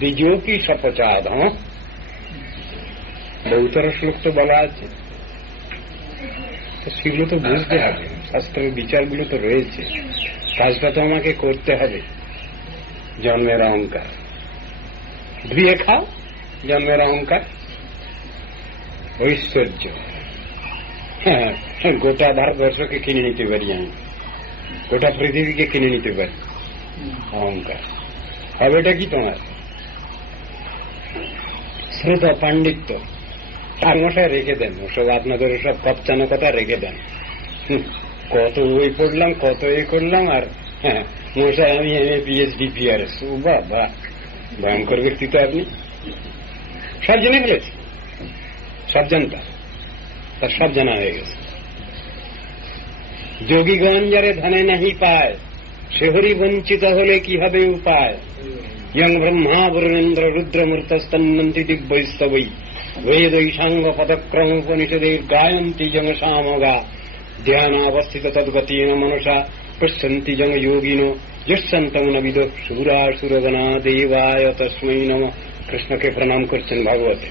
দ্বিজোপি সপচাধম। বহুতর শ্লোক তো বলা আছে, সেগুলো তো বুঝতে হবে। শাস্ত্রের বিচারগুলো তো রয়েছে, কাজটা তো আমাকে করতে হবে। জন্মের অহংকার ধুয়ে খাও, জন্মের অহংকার ঐশ্বর্য। হ্যাঁ, গোটা ভারতবর্ষকে কিনে নিতে পারি আমি, গোটা পৃথিবীকে কিনে নিতে পারি। অহংকার হবেটা কি তোমার? শ্রোতা পাণ্ডিত্য আর মশায় রেখে দেন, ওসব আপনাদের ওসব কপচানো কথা রেখে দেন। কত বই পড়লাম, কত করলাম, আর হ্যাঁ মশাই আমি এমএ পিএইচডি পিআরএস। বাবা, ভয়ঙ্কর ব্যক্তি তো আপনি। সব জেনে ফেলেছি, সব জানতা, তার সব জানা হয়ে গেছে। যোগীগণ যারে ধানে নাহি পায়, সে হরি বঞ্চিত হলে কি হবে উপায়। ইয়ং ব্রহ্মা বরুণেন্দ্র রুদ্রমূর্তস্তন্নন্তি দিগ্বৈস্তবৈ, বেদৈষাঙ্গ পদক্রম উপনিষদের গায়ন্তি জং সামগা, ধ্যানাবস্থিত তদ্গতিন মনসা পশ্যন্তি জং যোগিনো যশন্তং ন বিদুঃ সুরাসুরগণা দেবায় তস্मै নমঃ। কৃষ্ণকে প্রণাম করছেন ভাগবতে।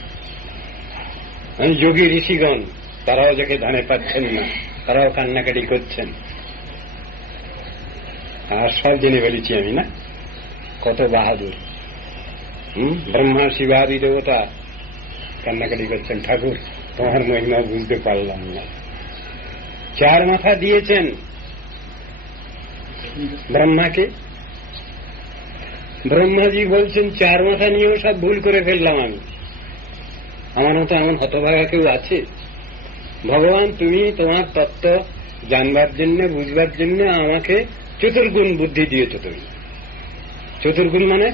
যোগী ঋষিগণ তারাও যাকে ধানে পাচ্ছেন না, তারাও কান্নাকাটি করছেন। আর সব জেনে ফেলেছি আমি, না? কত বাহাদুর। ব্রহ্মা শিবাদি দেবতা কান্নাকাটি করছেন, ঠাকুর তোমার মহিমা বুঝতে পারলাম না। 4 মাথা দিয়েছেন ব্রহ্মাকে। ব্রহ্মাজি বলছেন 4 মাথা নিয়েও সব ভুল করে ফেললাম আমি। আমার মতো এমন হতভাগা কেউ আছে? ভগবান, তুমি তোমার তত্ত্ব জানবার জন্য, বুঝবার জন্য আমাকে চতুর্গুণ বুদ্ধি দিয়েছ। তুমি চতুর্গুণ মানে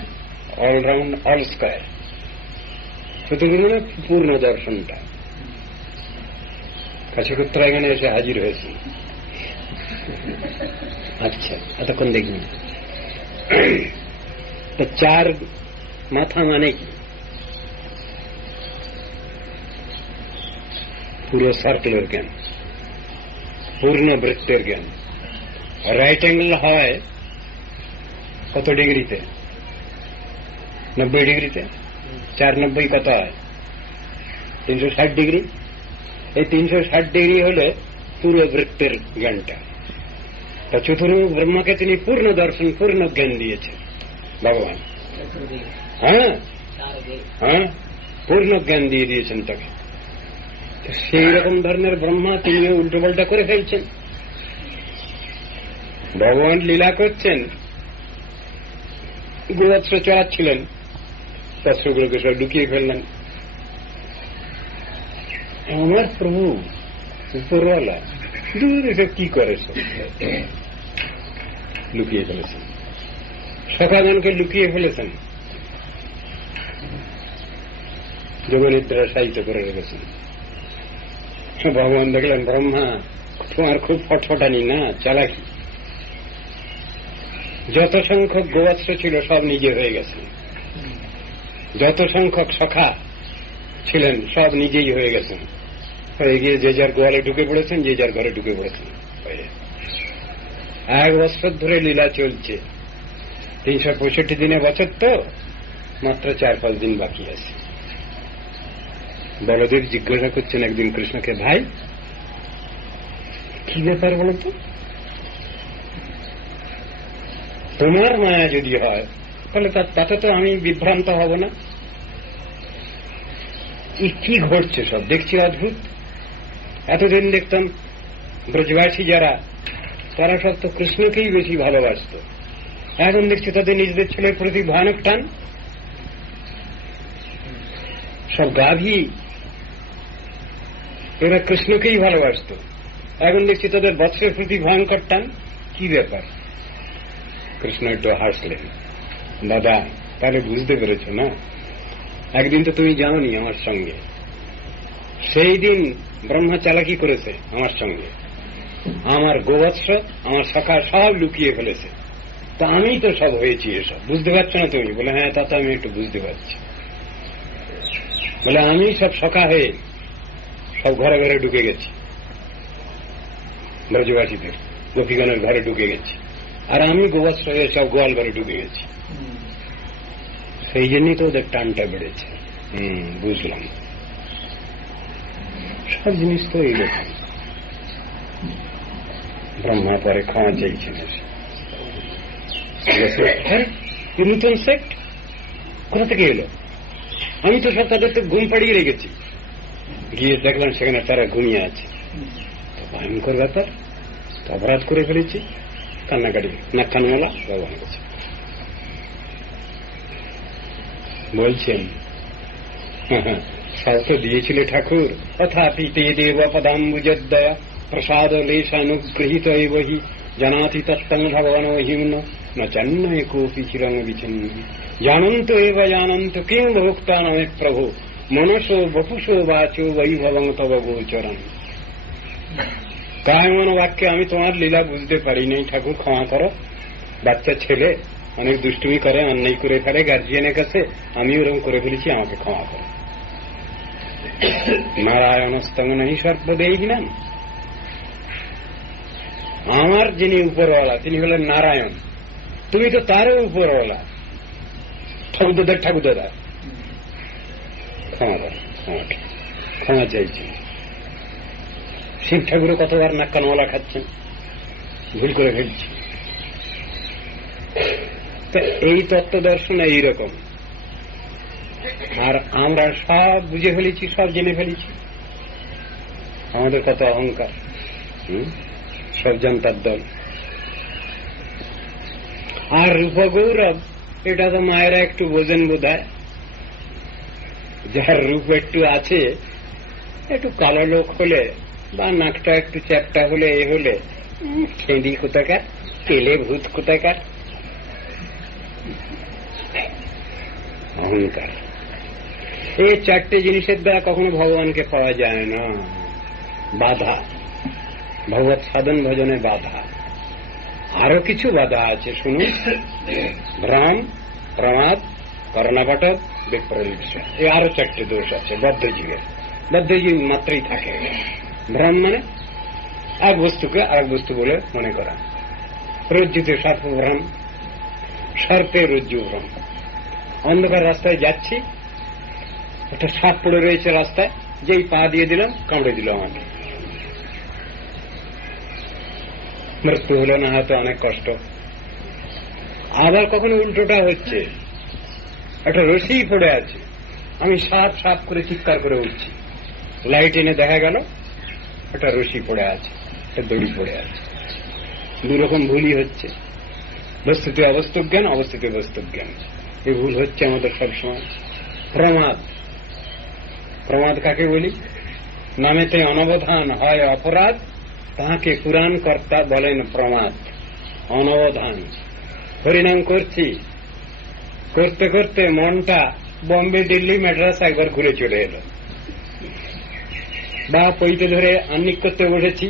অলরাউন্ড, অল স্কয়ার। চতুর্গুণ মানে পূর্ণ দর্শনটা। কাশীপুত্র এখানে এসে হাজির হয়েছে। আচ্ছা, এতক্ষণ দেখিনি। 4 মাথা মানে কি? পুরো সার্কেলের জ্ঞান, পূর্ণ বৃত্তের জ্ঞান। রাইট অ্যাঙ্গেল হয় কত ডিগ্রিতে? 90 ডিগ্রিতে। 490 কত হয়? 360 ডিগ্রি। এই 360 ডিগ্রি হলে পুরো বৃত্তের জ্ঞানটা। তা চতুর্মুখ ব্রহ্মাকে তিনি পূর্ণ দর্শন, পূর্ণ জ্ঞান দিয়েছেন ভগবান। হ্যাঁ হ্যাঁ, পূর্ণ জ্ঞান দিয়ে দিয়েছেন তাকে। সেই রকম ধরনের ব্রহ্মা তিনিও উল্টো পাল্টা করে ফেলছেন। ভগবান লীলা করছেন, গোবৎস চড়াচ্ছিলেন, শস্ত্রগুলোকে সব লুকিয়ে ফেললেন। আমার প্রভু উপরওয়ালা দূর এসব কি করে, লুকিয়ে ফেলেছেন। সখাগণকে লুকিয়ে ফেলেছেন, যোগনিদ্রা সাহিত্য করে রেখেছেন। ভগবান দেখলেন, ব্রহ্মা তোমার খুব ফটফটানি না, চালাকি। যত সংখ্যক গোবৎস ছিল সব নিজে হয়ে গেছেন, যত সংখ্যক সখা ছিলেন সব নিজেই হয়ে গেছেন। হয়ে গিয়ে যে যার গোয়ালে ঢুকে পড়েছেন, যে যার ঘরে ঢুকে পড়েছেন। 1 বছর ধরে লীলা চলছে। 365 দিনে বছর, তো মাত্র 4-5 দিন বাকি আছে। বলদেব জিজ্ঞাসা করছেন একদিন কৃষ্ণকে, ভাই কি ব্যাপার বলতো? তোমার মায়া যদি হয় তাহলে তাতে তো আমি বিভ্রান্ত হব না। কি ঘটছে সব দেখছি অদ্ভুত। এতদিন দেখতাম ব্রজবাসী যারা, তারা সব তো কৃষ্ণকেই বেশি ভালোবাসত। এখন দেখছি তাদের নিজেদের ছেলের প্রতি ভয়ানক টান। সব গাভী, এরা কৃষ্ণকেই ভালোবাসত। এখন দেখছি তাদের বৎসের প্রতি ভয়ঙ্কর টান। কি ব্যাপার? কৃষ্ণ একটু হাসলেন। দাদা, তাহলে বুঝতে পেরেছ না? একদিন তো তুমি জানোনি আমার সঙ্গে, সেই দিন ব্রহ্মা চালাকি করেছে আমার সঙ্গে। আমার গোবৎস, আমার সখা সব লুকিয়ে ফেলেছে। তো আমি তো সব হয়েছি এসব, বুঝতে পারছো না তুমি? বলে হ্যাঁ, তা তো আমি একটু বুঝতে পারছি। বলে আমি সব সখা হয়ে সব ঘরে ঘরে ঢুকে গেছি, ব্রজবাসীদের গোপীগণের ঘরে ঢুকে গেছি, আর আমি গোবৎস হয়ে সব গোয়াল ঘরে ঢুকে গেছি। সেই জন্যই তো ওদের টানটা বেড়েছে। বুঝলাম। সব জিনিস তো এইরকম। ব্রহ্মা পরে ক্ষমা চাইছেন। নূতন সেক্ট কোথা থেকে এলো? আমি তো সব তাদের তো ঘুম পাড়িয়ে রেখেছি। গিয়ে দেখলাম সেখানে তারা ঘুমিয়ে আছে। ভয়ঙ্কর ব্যাপার, অপরাধ করে ফেলেছি। কান্নাকাটি, নাক্কানমালা ভগবান কাছে বলছেন, সব তো দিয়েছিলে ঠাকুর, তথাপি তে দেব পদাম্বুজদ্দয়া প্রসাদ লেশানুগৃহীত এবহি জানাতি তত্ত্বং ভগবান হিম্ন ন চন্নয় কোপি চিরং বিচ্ছিন্ন জানন্ত এব জানন্ত কিং ভোক্তা নমে প্রভু মনসো বপুষো বাচো বৈভবং তব গোচরণ। কায় মনোবাক্যে আমি তোমার লীলা বুঝতে পারি নাই ঠাকুর, ক্ষমা করো। বাচ্চা ছেলে অনেক দুষ্টুমি করে, অন্যায় করে ফেলে গার্জিয়ানের কাছে, আমি ওরকম করে ফেলেছি, আমাকে ক্ষমা করো। নারায়ণস্তম নহি সর্বদেহিনাম। আমার যিনি উপরওয়ালা তিনি হলেন নারায়ণ, তুমি তো তারও উপরওয়ালা। ঠাকুরদাদা ক্ষমা করো, ক্ষমা চাইছি। শিব ঠাকুরও কতবার নাক্কানওয়ালা খাচ্ছেন, ভুল করে ফেলছি। এই তত্ত্ব দর্শন এইরকম। আর আমরা সব বুঝে ফেলেছি, সব জেনে ফেলেছি। আমাদের কত অহংকার, সব জনতার দল। আর রূপগৌরব, এটা তো মায়েরা একটু বোঝেন বোধহয়। যার রূপ একটু আছে, একটু কালো লোক হলে বা নাকটা একটু চ্যাপটা হলে, এ হলে খেঁদি কোথাকার, তেলে ভূত কোথাকার, অহংকার। এই চারটে জিনিসের দ্বারা কখনো ভগবানকে পাওয়া যায় না। বাধা, ভগবত সাধন ভজনে বাধা। আরো কিছু বাধা আছে, শুনুন। ভ্রম, প্রমাদ, করণাপটক, বিপ্রলিপ্স, এই আরো চারটে দোষ আছে বদ্ধজীবের। বদ্ধজীব মাত্রই থাকে। ভ্রম মানে এক বস্তুকে আরেক বস্তু বলে মনে করা। রজ্জুতে সর্প ভ্রম, সর্পে রজ্জু ভ্রম। অন্ধকার রাস্তায় যাচ্ছি, একটা সাপ পড়ে রয়েছে রাস্তায়, যেই পা দিয়ে দিলাম কামড়ে দিল আমাকে, মৃত্যু হলো না, হয়তো অনেক কষ্ট। আবার কখনো উল্টোটা হচ্ছে, একটা রশি পড়ে আছে, আমি সাপ সাপ করে চিৎকার করে উঠছি, লাইট এনে দেখা গেল একটা রশি পড়ে আছে, একটা দড়ি পড়ে আছে। দুরকম ভুলই হচ্ছে। বস্তুতে অবস্তব জ্ঞান, অবস্থিত বস্তব জ্ঞান, এই ভুল হচ্ছে আমাদের সবসময়। প্রমাদ, প্রমাদ কাকে বলি? নামেতে অনবধান হয় অপরাধ, তাহাকে পুরাণ কর্তা বলেন প্রমাদ। অনবধান, হরিনাম করছি, করতে করতে মনটা বম্বে, দিল্লি, মাদ্রাস একবার ঘুরে চলে এলো, বা পইতে ধরে আন্নিক করতে বসেছি,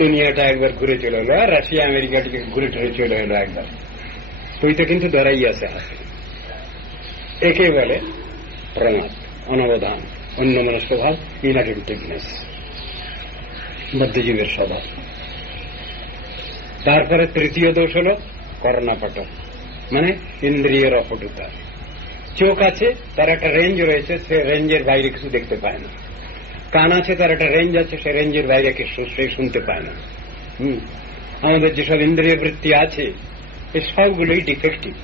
দুনিয়াটা একবার ঘুরে চলে এলো, আর রাশিয়া আমেরিকাটিকে ঘুরে টুরে চলে এলো একবার। পইতে কিন্তু ধরাই আছে হাতে। একে বলে প্রমাদ, অনবধান, অন্য মনস্ক স্বভাব, ইনঅ্যাটেন্টিভনেস, মধ্যজীবের স্বভাব। তারপরে তৃতীয় দোষ হল করণাপটক, মানে ইন্দ্রিয়ের অপটুতা। চোখ আছে, তার একটা রেঞ্জ রয়েছে, সে রেঞ্জের বাইরে কিছু দেখতে পায় না। কান আছে, তার একটা রেঞ্জ আছে, সে রেঞ্জের বাইরে কিছু সে শুনতে পায় না। আমাদের যেসব ইন্দ্রিয় বৃত্তি আছে, এই সবগুলোই defective.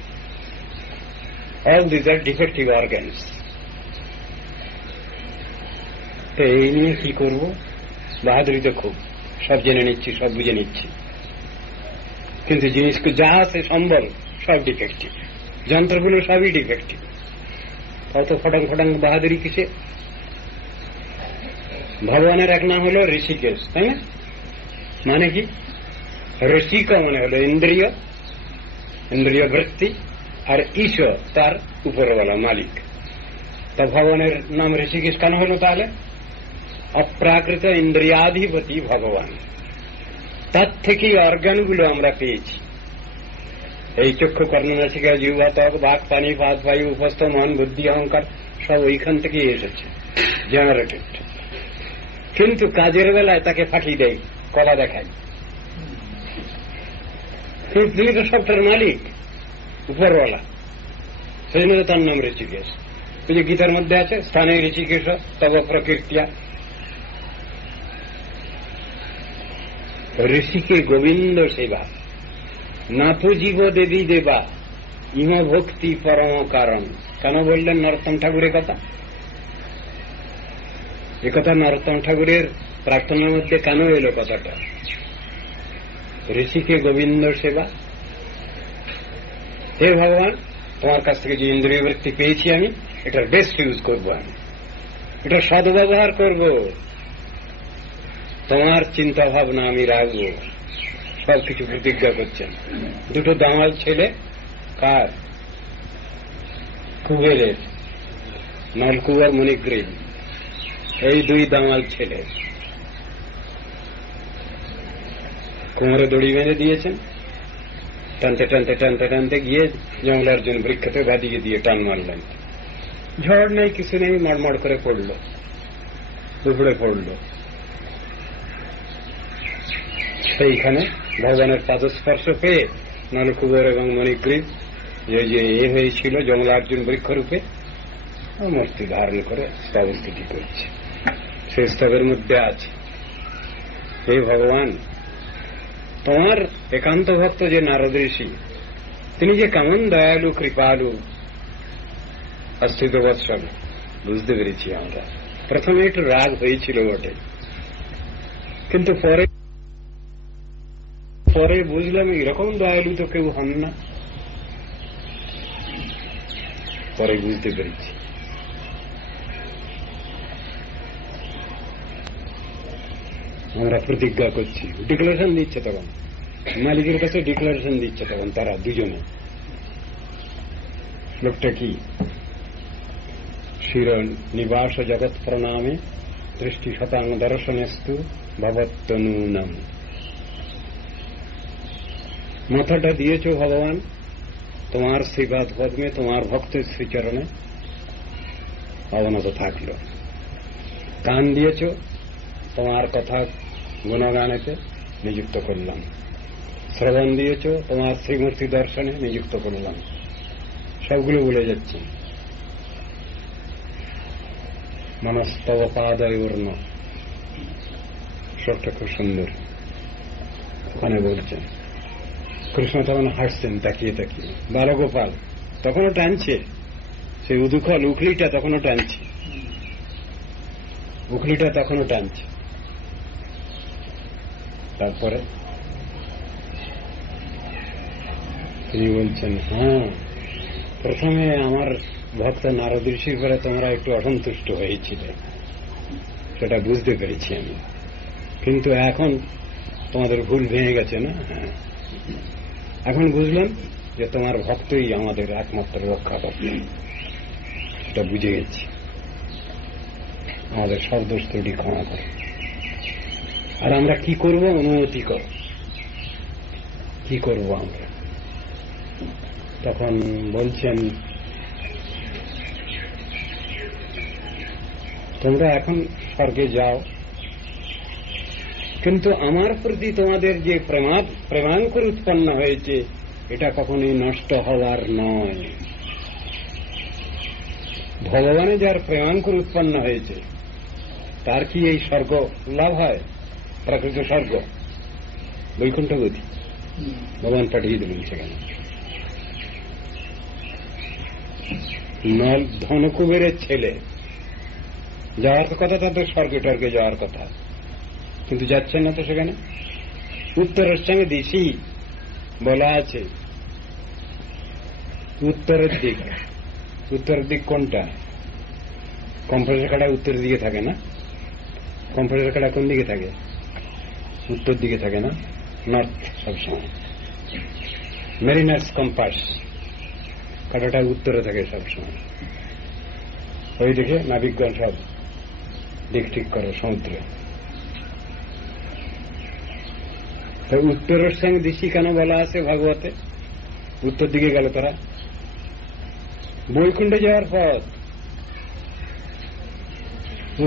All this are defective organs. তো এই নিয়ে কি করব? বাহাদুরি তো খুব, সব জেনে নিচ্ছি, সব বুঝে নিচ্ছি, কিন্তু জিনিসকে যা আছে সম্বল সব ডিফেক্টিভ, যন্ত্রগুলো সবই ডিফেক্টিভ। অত ফটাং ফটাং বাহাদুরি কিসে? ভগবানের এক নাম হলো ঋষিকেশ, তাই না? মানে কি? ঋষিকা মানে হলো ইন্দ্রিয়, ইন্দ্রিয় বৃত্তি, আর ঈশ্বর তার উপরওয়ালা মালিক। তা ভগবানের নাম ঋষিকেশ কেন হলো তাহলে? অপ্রাকৃত ইন্দ্রিয়াধিপতি ভগবান। তার থেকেই অর্গানগুলো আমরা পেয়েছি। এই চক্ষু, কর্ণনাসিকা, জিহ্বা, ত্বক, বাক, পানি, পাদ, বায়ু, উপস্থ, মন, বুদ্ধি, অহংকার সব ওইখান থেকেই এসেছে, জেনারেটেড। কিন্তু কাজের বেলায় তাকে ফাঁকি দেয়, কলা দেখায়। তুমি তো সবটার মালিক, উপরওয়ালা, সেই জন্য তার নাম ঋষিকেশ। ওই যে গীতার মধ্যে আছে, স্থানে ঋষিকেশ তব প্রকৃতিয়া। ঋষিকে গোবিন্দ সেবা, নাথ জীব দেবী দেবা, ইহ ভক্তি পরম কারণ। কেন বললেন নরোত্তম ঠাকুরের কথা? একথা নরোত্তম ঠাকুরের প্রার্থনার মধ্যে কেন এলো কথাটা? ঋষিকে গোবিন্দ সেবা। হে ভগবান, তোমার কাছ থেকে যে ইন্দ্রিয় বৃত্তি পেয়েছি আমি, এটার বেস্ট ইউজ করবো, আমি এটা সদ্ব্যবহার করব, তোমার চিন্তা ভাবনা আমি রাখবো। সবকিছু প্রতিজ্ঞা করছেন। দুটো দামাল ছেলে, কার? কুবেরের, নলকুয়ার মণিগ্রীব, এই দুই দামাল ছেলে কোমরে দড়ি বেঁধে দিয়েছেন। টানতে টানতে টানতে টানতে গিয়ে জঙ্গলার্জুন বৃক্ষতে বাদিয়ে দিয়ে টান মারলেন। ঝড় নেই, কিছু নেই, মড়মড় করে পড়ল, দুপুরে পড়ল। সেইখানে ভগবানের পাদস্পর্শ পেয়ে নলকুবের এবং মণিগ্রীব যে হয়েছিল জঙ্গলার্জুন বৃক্ষরূপে, মূর্তি ধারণ করে স্তব স্থিতি করছে। সেই স্তবের মধ্যে আছে, হে ভগবান, তোমার একান্ত ভক্ত যে নারদ ঋষি, তিনি যে কেমন দয়ালু, কৃপালু, অস্থিত বৎসল, বুঝতে পেরেছি আমরা। প্রথমে একটু রাগ হয়েছিল বটে, কিন্তু পরে বুঝলাম এরকম দয়ালু তো কেউ হন না। পরে বুঝতে পেরেছি। আমরা প্রতিজ্ঞা করছি, ডিক্লারেশন দিচ্ছে তখন, মালিকের কাছে ডিক্লারেশন দিচ্ছে তখন তারা দুজনে। লোকটা কি? শির নিবাস জগৎ প্রণামে দৃষ্টি শতাং দর্শনেস্তু ভবত্তনূনম। মাথাটা দিয়েছ ভগবান তোমার শ্রীপাদ পদ্মে, তোমার ভক্তের শ্রীচরণে অবনত থাকল। কান দিয়েছ তোমার কথা গুণগানেতে নিযুক্ত করলাম। শ্রবণ দিয়েছ তোমার শ্রীমূর্তি দর্শনে নিযুক্ত করলাম। সবগুলো বলে যাচ্ছে। মনস্তব পাদয় উর্ণ, সবটা খুব সুন্দর ওখানে বলছেন। কৃষ্ণ তখন হাসছেন তাকিয়ে তাকিয়ে। বালগোপাল তখনও টানছে, সেই উদুখল উখলিটা তখনও টানছে, উখলিটা তখনও টানছে। তারপরে তিনি বলছেন, হ্যাঁ, প্রথমে আমার ভক্ত নারদ ঋষির পরে তোমরা একটু অসন্তুষ্ট হয়েছিলে, সেটা বুঝতে পেরেছি আমি, কিন্তু এখন তোমাদের ভুল ভেঙে গেছে না? হ্যাঁ, এখন বুঝলাম যে তোমার ভক্তই আমাদের একমাত্র রক্ষা করবে, সেটা বুঝে গেছি। আমাদের সব দোষ ত্রুটি ক্ষমা করো। আর আমরা কি করব? অনুমতি করো, কি করব আমরা? তখন বলছেন, তোমরা এখন স্বর্গে যাও, কিন্তু আমার প্রতি তোমাদের যে প্রেমাঙ্কুর উৎপন্ন হয়েছে, এটা কখনোই নষ্ট হওয়ার নয়। ভগবানে যার প্রেমাঙ্কুর উৎপন্ন হয়েছে, তার কি এই স্বর্গ লাভ হয়? প্রাকৃত স্বর্গ, বৈকুণ্ঠ গতি ভগবান পাঠিয়ে দেবেন সেখানে। ধনকুবেরের ছেলে যাওয়ার কথা, তাদের স্বর্গে টর্গে যাওয়ার কথা, কিন্তু যাচ্ছেন না তো সেখানে। উত্তরের সঙ্গে দিশি বলা আছে, উত্তরের দিক। উত্তরের দিক কোনটা? কম্প্রেসর কাটা উত্তরের দিকে থাকে না? কম্প্রেসর কাটা কোন দিকে থাকে? উত্তর দিকে থাকে না? নর্থ সবসময়। মেরিনার্স কম্পাস কাটাটা উত্তরে থাকে সবসময়। ওই দিকে নাবিকগণ সব দিক ঠিক করে সমুদ্রে। তো উত্তরের সঙ্গে দিশি কেন বলা আছে ভাগবতে? উত্তর দিকে গেল তারা, বৈকুণ্ঠে যাওয়ার পথ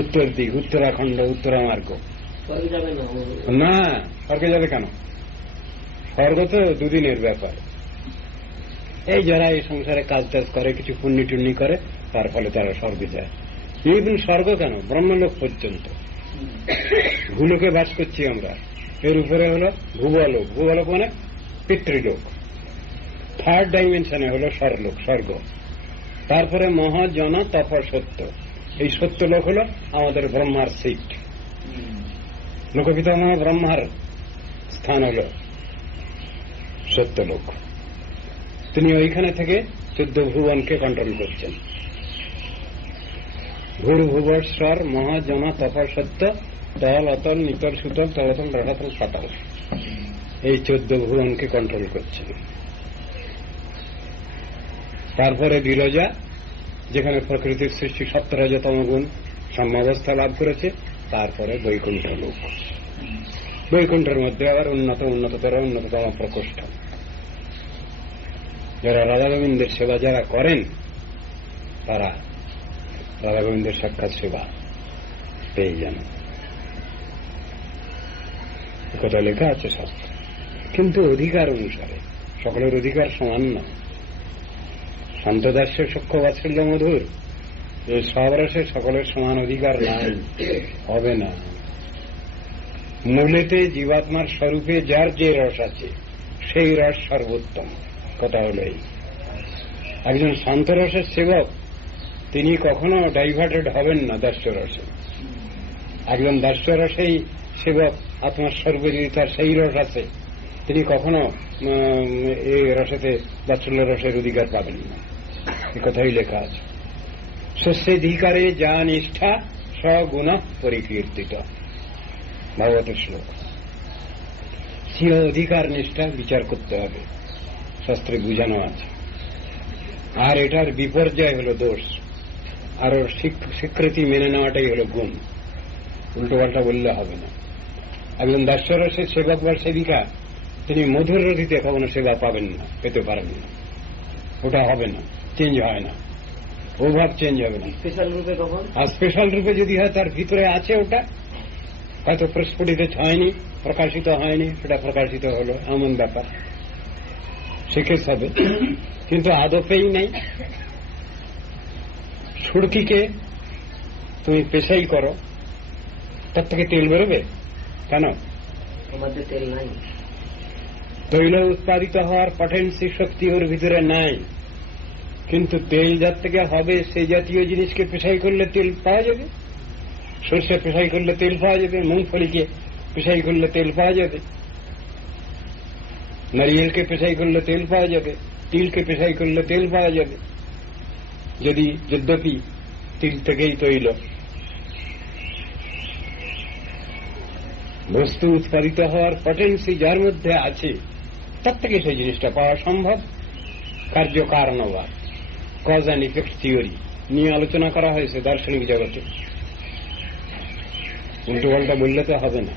উত্তর দিক, উত্তরাখণ্ড, উত্তরামার্গ। না, স্বর্গে যাবে কেন? স্বর্গ তো দুদিনের ব্যাপার। এই যারা এই সংসারে কাজ টাজ করে, কিছু পুণ্যি টুণ্যি করে, তার ফলে তারা স্বর্গে যায়। এইদিন স্বর্গ কেন, ব্রহ্মলোক পর্যন্ত। ভূলোকে বাস করছি আমরা, এর উপরে হলো ভূবলোক। ভূবলোক মানে পিতৃলোক। থার্ড ডাইমেনশনে হলো স্বর্লোক, স্বর্গ। তারপরে মহাজন তপ সত্য। এই সত্য লোক হল আমাদের ব্রহ্মার সিট। লোকপিতামহ ব্রহ্মার স্থান হল সত্যলোক। তিনি ওইখানে থেকে 14 ভুবনকে কন্ট্রোল করছেন। ভূর ভুবস্বর মহাজন তপ সত্য তল অতল নিতল সুতল তলতল রসাতল সাতল, এই 14 ভুবনকে কন্ট্রোল করছেন। তারপরে বিরজা, যেখানে প্রকৃতির সৃষ্টি 17 গুণ সাম্যাবস্থা লাভ করেছে। তারপরে বৈকুণ্ঠ লোক। বৈকুণ্ঠের মধ্যে আবার উন্নততম প্রকোষ্ঠ। যারা রাধা গোবিন্দের সেবা যারা করেন, তারা রাধা গোবিন্দের সাক্ষাৎ সেবা পেয়ে যান। কথা লেখা আছে শাস্ত্র, কিন্তু অধিকার অনুসারে। সকলের অধিকার সমান না। শান্তদাস্য সূক্ষ্ম বাৎসল্য মধুর, এই সব রসে সকলের সমান অধিকার নাই, হবে না। মূলেতে জীবাত্মার স্বরূপে যার যে রস আছে, সেই রস সর্বোত্তম। কথা হল এই, একজন শান্ত রসের সেবক তিনি কখনো ডাইভার্টেড হবেন না দাস্য রসে। একজন দাস্য রসেই সেবক আত্মার স্বরূপে যদি তার সেই রস আছে, তিনি কখনো এই রসেতে বাৎসল্য রসের অধিকার পাবেন না। এ কথাই লেখা আছে। স্বস্যাধিকারে যা নিষ্ঠা সগুণ পরিকীর্তিত, ভাগবতের শ্লোক। স্বীয় অধিকার নিষ্ঠা বিচার করতে হবে, শাস্ত্রে বুঝানো আছে। আর এটার বিপর্যয় হল দোষ, আর ওর স্বীকৃতি মেনে নেওয়াটাই হল গুণ। উল্টোপাল্টা বললে হবে না। একজন দাস্যরসের সেবক বা সেবিকা তিনি মধুর রথিতে কখনো সেবা পাবেন না, পেতে পারেন না। ওটা হবে না, চেঞ্জ হয় না, ওভাব চেঞ্জ হবে না। স্পেশাল রূপে কখন? আর স্পেশাল রূপে যদি হয়, তার ভিতরে আছে ওটা, হয়তো প্রস্ফুটিত হয়নি, প্রকাশিত হয়নি, সেটা প্রকাশিত হলো, এমন ব্যাপার শিখেছ হবে, কিন্তু আদপেই নেই। সুরকিকে তুমি পেশাই করো, তার থেকে তেল বেরোবে কেন? মধ্যে তেল নাই। তৈল উৎপাদিত হওয়ার পটেন্সি শক্তি ওর ভিতরে নাই, কিন্তু তেল যার থেকে হবে সেই জাতীয় জিনিসকে পেশাই করলে তেল পাওয়া যাবে। সর্ষে পেশাই করলে তেল পাওয়া যাবে, মুংফলিকে পেশাই করলে তেল পাওয়া যাবে, নারিয়েলকে পেশাই করলে তেল পাওয়া যাবে, তিলকে পেশাই করলে তেল পাওয়া যাবে। যদ্যপি তিল থেকেই তৈল। বস্তু উৎপাদিত হওয়ার পটেন্সি যার মধ্যে আছে, তার থেকে সেই জিনিসটা পাওয়া সম্ভব। কার্যকারণবাদ, কজ অ্যান্ড ইফেক্ট থিওরি নিয়ে আলোচনা করা হয়েছে দার্শনিক জগতে। উল্টো পাল্টা বললে তো হবে না।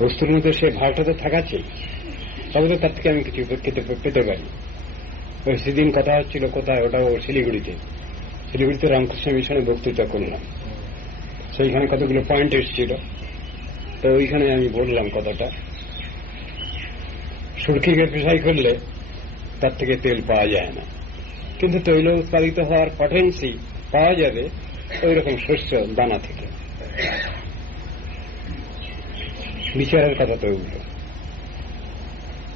বস্তুর মধ্যে সে ভালটা তো থাকাচ্ছে, তবে তো তার থেকে আমি কিছু পেতে পারি। ওই সেদিন কথা হচ্ছিল, কোথায় ওটাও শিলিগুড়িতে রামকৃষ্ণ মিশনে বক্তৃতা করলাম। সেইখানে কতগুলো পয়েন্ট এসেছিল, তো ওইখানে আমি বললাম কথাটা, সুরকিকে পেশাই করলে তার থেকে তেল পাওয়া যায় না, কিন্তু তৈল উৎপাদিত হওয়ার পটেন্সি পাওয়া যাবে ওই রকম শস্য দানা থেকে। বিচারের কথা তো উল্টো।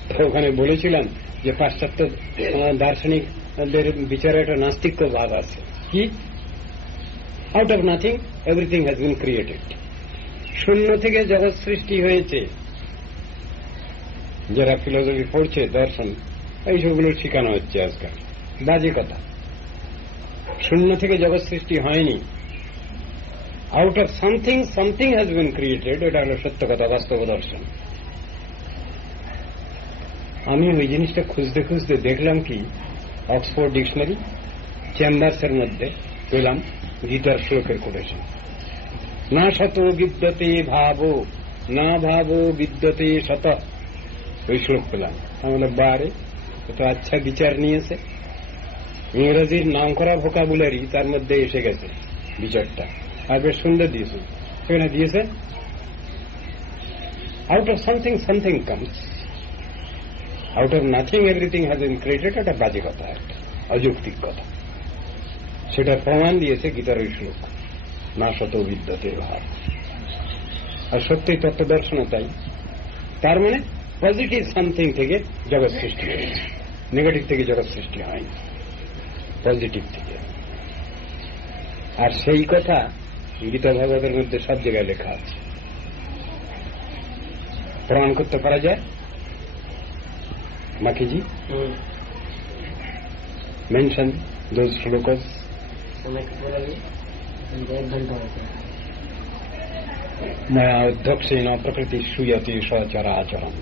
তো ওখানে বলেছিলাম যে পাশ্চাত্য দার্শনিকদের বিচারে একটা নাস্তিক্য ভাব আছে। কি? Out of nothing everything has been created. শূন্য থেকে জগৎ সৃষ্টি হয়েছে। যারা ফিলোসফি পড়ছে, দর্শন, এইসবগুলো শিখানো হচ্ছে আজকাল, বাজে কথা। শূন্য থেকে জগৎ সৃষ্টি হয়নি। Out of something something has been created. এটা হল সত্য কথা, বাস্তব দর্শন। আমি ওই জিনিসটা খুঁজতে খুঁজতে দেখলাম কি, অক্সফোর্ড ডিকশনারি চেম্বার্সের মধ্যে পেলাম গীতার শ্লোকের কোটেশন। না শত বিদ্যতে ভাবো না ভাবো বিদ্যতে শত। ওই শ্লোক পেলাম, আমাদের বারে তো আচ্ছা বিচার নিয়েছে। ইংরেজির নাম করা ভোকাবুলারি তার মধ্যে এসে গেছে বিচারটা, আর বেশ সুন্দর দিয়েছে। সেখানে দিয়েছে out of something something comes, out of nothing everything has been created. একটা বাজে কথা, একটা অযৌক্তিক কথা। সেটা প্রমাণ দিয়েছে গীতার ওই শ্লোক, না শত বিদ্যতে ভাব। আর সত্যি তত্ত্ব দর্শনে তাই। তার মানে পজিটিভ সামথিং থেকে জগৎ সৃষ্টি হয়েছে, নেগেটিভ থেকে জগৎ সৃষ্টি হয়নি, পজিটিভ থেকে। আর সেই কথা গীতা ভাগবতের মধ্যে সব জায়গায় লেখা আছে, প্রমাণ করতে পারা যায়। মাকিজি মেনশন দোজ শ্লোকস। মায়া অধ্যক্ষেণ প্রকৃতি সুয়তি সচরাচরম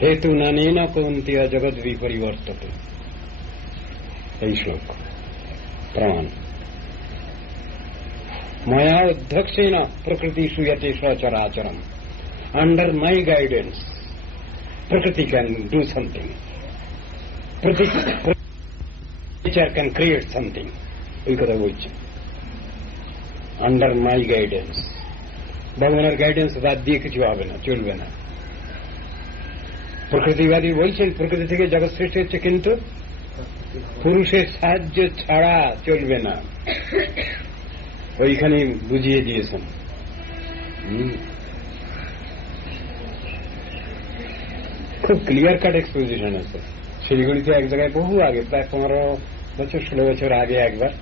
হেতু নানেন কৌন্তেয় জগৎ বিপরিবর্ততে। এই শ্লোক প্রমাণ। মায়া অধ্যক্ষেণ প্রকৃতি সুয়তি সচরাচরম। Under my guidance, Prakriti can do something. Nature can create something. এই কথা বলছি। Under my guidance. ভগবানের গাইডেন্স বাদ দিয়ে কিছু হবে না, চলবে না। প্রকৃতিবাদী বলছেন প্রকৃতি থেকে জগৎ সৃষ্টি হচ্ছে, কিন্তু পুরুষের সাহায্য ছাড়া চলবে না। ওইখানে বুঝিয়ে দিয়েছেন। খুব ক্লিয়ার কাট এক্সপোজিশন আছে। শিলিগুড়িতে এক জায়গায় বহু আগে, প্রায় 15 বছর 16 বছর আগে একবার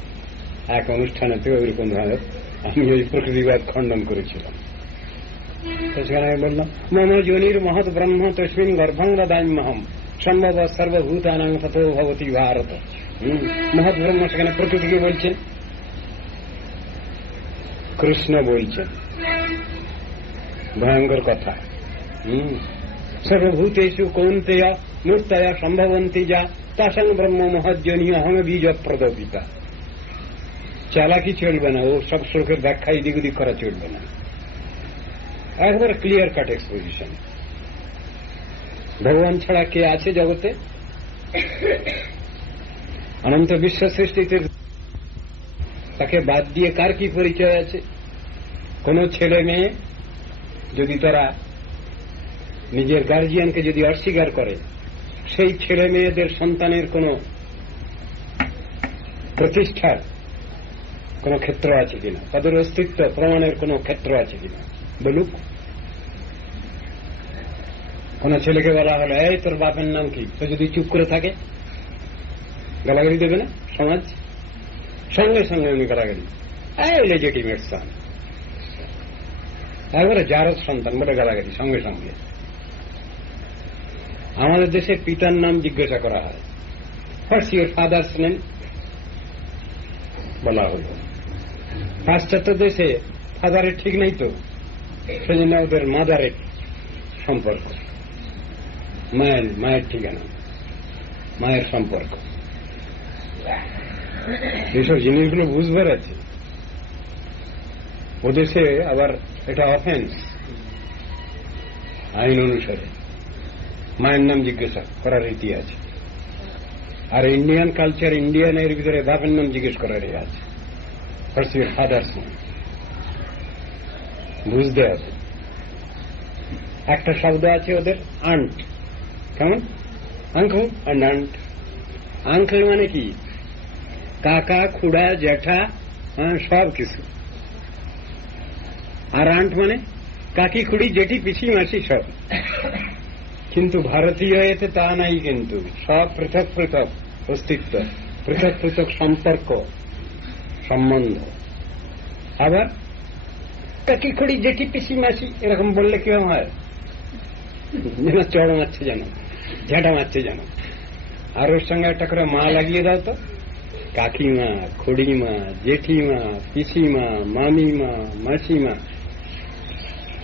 এক অনুষ্ঠানেতে ওইরকম ধরনের আমি ওই প্রকৃতিবাদ খণ্ডন করেছিলাম। তো সেখানে আমি বললাম, মম যোনির মহৎ ব্রহ্ম তস্মিন গর্ভং দদাম্যহম সম্ভব সর্বভূতানাং ততো ভবতি ভারত। মহৎ ব্রহ্ম সেখানে প্রকৃতিকে বলছেন, কৃষ্ণ বলছেন। ভয়ঙ্কর কথা। সর্বভূতেষু কৌন্তেয় মূর্তয়া সম্ভবন্তি যা তাসং ব্রহ্ম মহজ্জনী অহম বীজ প্রদপিতা। চালাকি চলবে না, ও সব শ্লোকের ব্যাখ্যা এদিক ওদিক করা চলবে না। একবার ক্লিয়ার কাট এক্সপোজিশন। ভগবান ছাড়া কে আছে জগতে? অনন্ত বিশ্ব সৃষ্টিতে তাকে বাদ দিয়ে কার কি পরিচয় আছে? কোন ছেলে মেয়ে যদি তারা নিজের গার্জিয়ানকে যদি অস্বীকার করে, সেই ছেলে মেয়েদের সন্তানের কোন প্রতিষ্ঠার কোন ক্ষেত্র আছে কিনা, তাদের অস্তিত্ব প্রমাণের কোন ক্ষেত্র আছে কিনা বলুক। কোন ছেলেকে বলা হলো, এই তোর বাপের নাম কি? তো যদি চুপ করে থাকে, গালাগালি দেবে না সমাজ? সঙ্গে সঙ্গে উনি গালাগালি, এই লেজিটিমেট সন, একবারে জারজ সন্তান বলে গালাগালি সঙ্গে সঙ্গে। আমাদের দেশে পিতার নাম জিজ্ঞাসা করা হয়, হোয়াটস ইউর ফাদার্স নেম বলা হল। পাশ্চাত্য দেশে ফাদারের ঠিক নেই তো, সেজন্য ওদের মাদারের সম্পর্ক, মায়ের ঠিকানা, মায়ের সম্পর্ক। এইসব জিনিসগুলো বুঝবার আছে। ও দেশে আবার এটা অফেন্স আইন অনুসারে মায়ের নাম জিজ্ঞাসা করার রীতি আছে। আর ইন্ডিয়ান কালচার, ইন্ডিয়ানের ভিতরে বাপের নাম জিজ্ঞেস করার আছে। হোয়াটস ইউর ফাদার্স নেম বুঝতে হবে। একটা শব্দ আছে ওদের, আন্ট। কেমন? Uncle and aunt. আঙ্কেল মানে কি? কাকা, খুড়া, জ্যাঠা, সব কিছু। আর আন্ট মানে কাকি, খুড়ি, জেঠি, পিসি, মাসি সব। কিন্তু ভারতীয় এতে তা নাই, কিন্তু সব পৃথক পৃথক অস্তিত্ব, পৃথক পৃথক সম্পর্ক, সম্বন্ধ। আবার কাকি, খুড়ি, জেঠি, পিসি, মাসি এরকম বললে কিরকম হয়? যেন চড় মারছে, যেন ঝেঁটা মারছে যেন। আর ওর সঙ্গে একটা করে মা লাগিয়ে দাও তো, কাকিমা, খুড়িমা, জেঠিমা, পিসিমা, মামিমা, মাসিমা।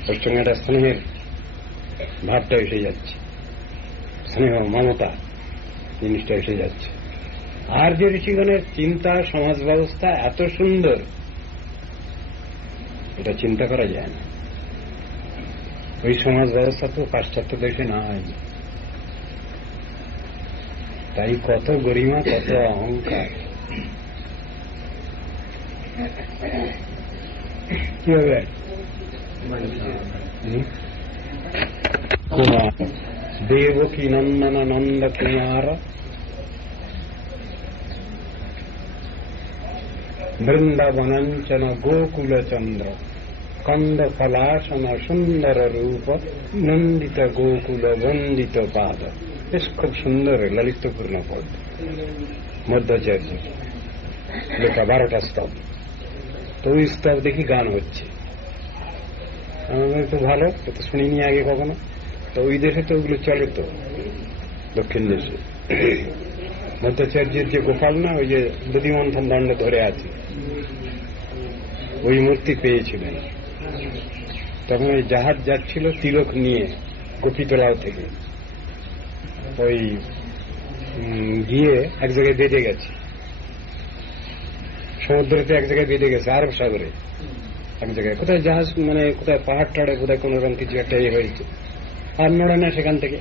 ওর সঙ্গে একটা স্নেহের ভাবটা এসে যাচ্ছে, স্নেহ মমতা জিনিসটা এসে যাচ্ছে। আর যে ঋষিগণের চিন্তা, সমাজ ব্যবস্থা এত সুন্দর, এটা চিন্তা করা যায় না। ওই সমাজ ব্যবস্থা তো পাশ্চাত্য দেশে নাই। তাই কত গরিমা, কত অহংকার। কি হবে কুমার দেবকী নন্দন নন্দ কুমার বৃন্দাবনাঞ্চন গোকুল চন্দ্র কন্দ ফলাসন সুন্দর রূপ নন্দিত গোকুল বন্দিত পাদ। বেশ খুব সুন্দর ললিতপূর্ণ পদ, মধ্যাচার্য লেখা 12টা স্তব। তো ওই স্তব দেখি গান হচ্ছে, তো ভালো, তো শুনিনি আগে কখনো। তো ওই দেশে তো ওগুলো চলে, তো দক্ষিণ দেশে মধ্যাচার্যের যে গোপাল না, ওই যে দধিমন্থন দণ্ডে ধরে আছে, ওই মূর্তি পেয়েছিলেন। তখন ওই জাহাজ যাচ্ছিল তিলক নিয়ে গোপীতলাও থেকে, ওই গিয়ে এক জায়গায় বেঁধে গেছে, সমুদ্রতে এক জায়গায় বেঁধে গেছে, আরব সাগরে এক জায়গায়, কোথায় জাহাজ মানে কোথায় পাহাড় টাড়ে কোথায় কোন রকম কিছু একটা হয়েছে, আর নড়ে না সেখান থেকে।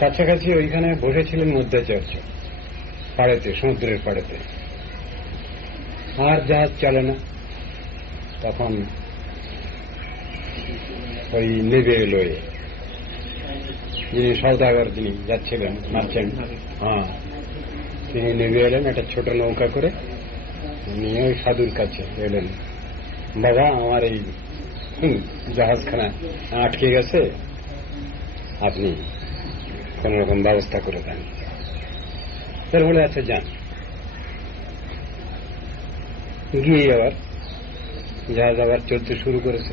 কাছাকাছি ওইখানে বসেছিলেন মধ্যাচার্য পাড়েতে, সমুদ্রের পাড়েতে, আর জাহাজ চলে না। তখন ওই নেবে এলো, যিনি সওদাগর, যিনি যাচ্ছিলেন মার্চেন্ট, তিনি নেবে এলেন একটা ছোট নৌকা করে, নিয়ে ওই সাধুর কাছে এলেন। বাবা, আমার এই জাহাজখানা আটকে গেছে, আপনি কোন রকম ব্যবস্থা করে দেন। তার বলে আচ্ছা যান। গিয়ে আবার জাহাজ আবার চলতে শুরু করেছে।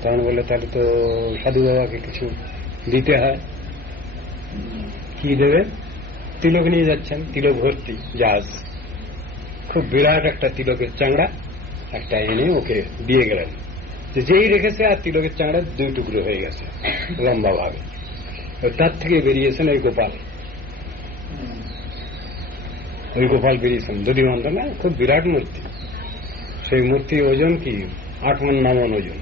তখন বলে তাহলে তো সাধু বাবাকে কিছু দিতে হয়। কি দেবে? তিলক নিয়ে যাচ্ছেন, তিলক ভর্তি জাহাজ, খুব বিরাট একটা তিলকের চাংড়া একটা এনে ওকে দিয়ে গেলেন। যেই রেখেছে আর তিলকের চাংড়া 2 টুকরো হয়ে গেছে লম্বা ভাবে। তার থেকে বেরিয়েছেন ওই গোপাল, ওই গোপাল বেরিয়েছেন দধিমন্থন না, খুব বিরাট মূর্তি। সেই মূর্তি ওজন কি 8 মণ 9 মণ ওজন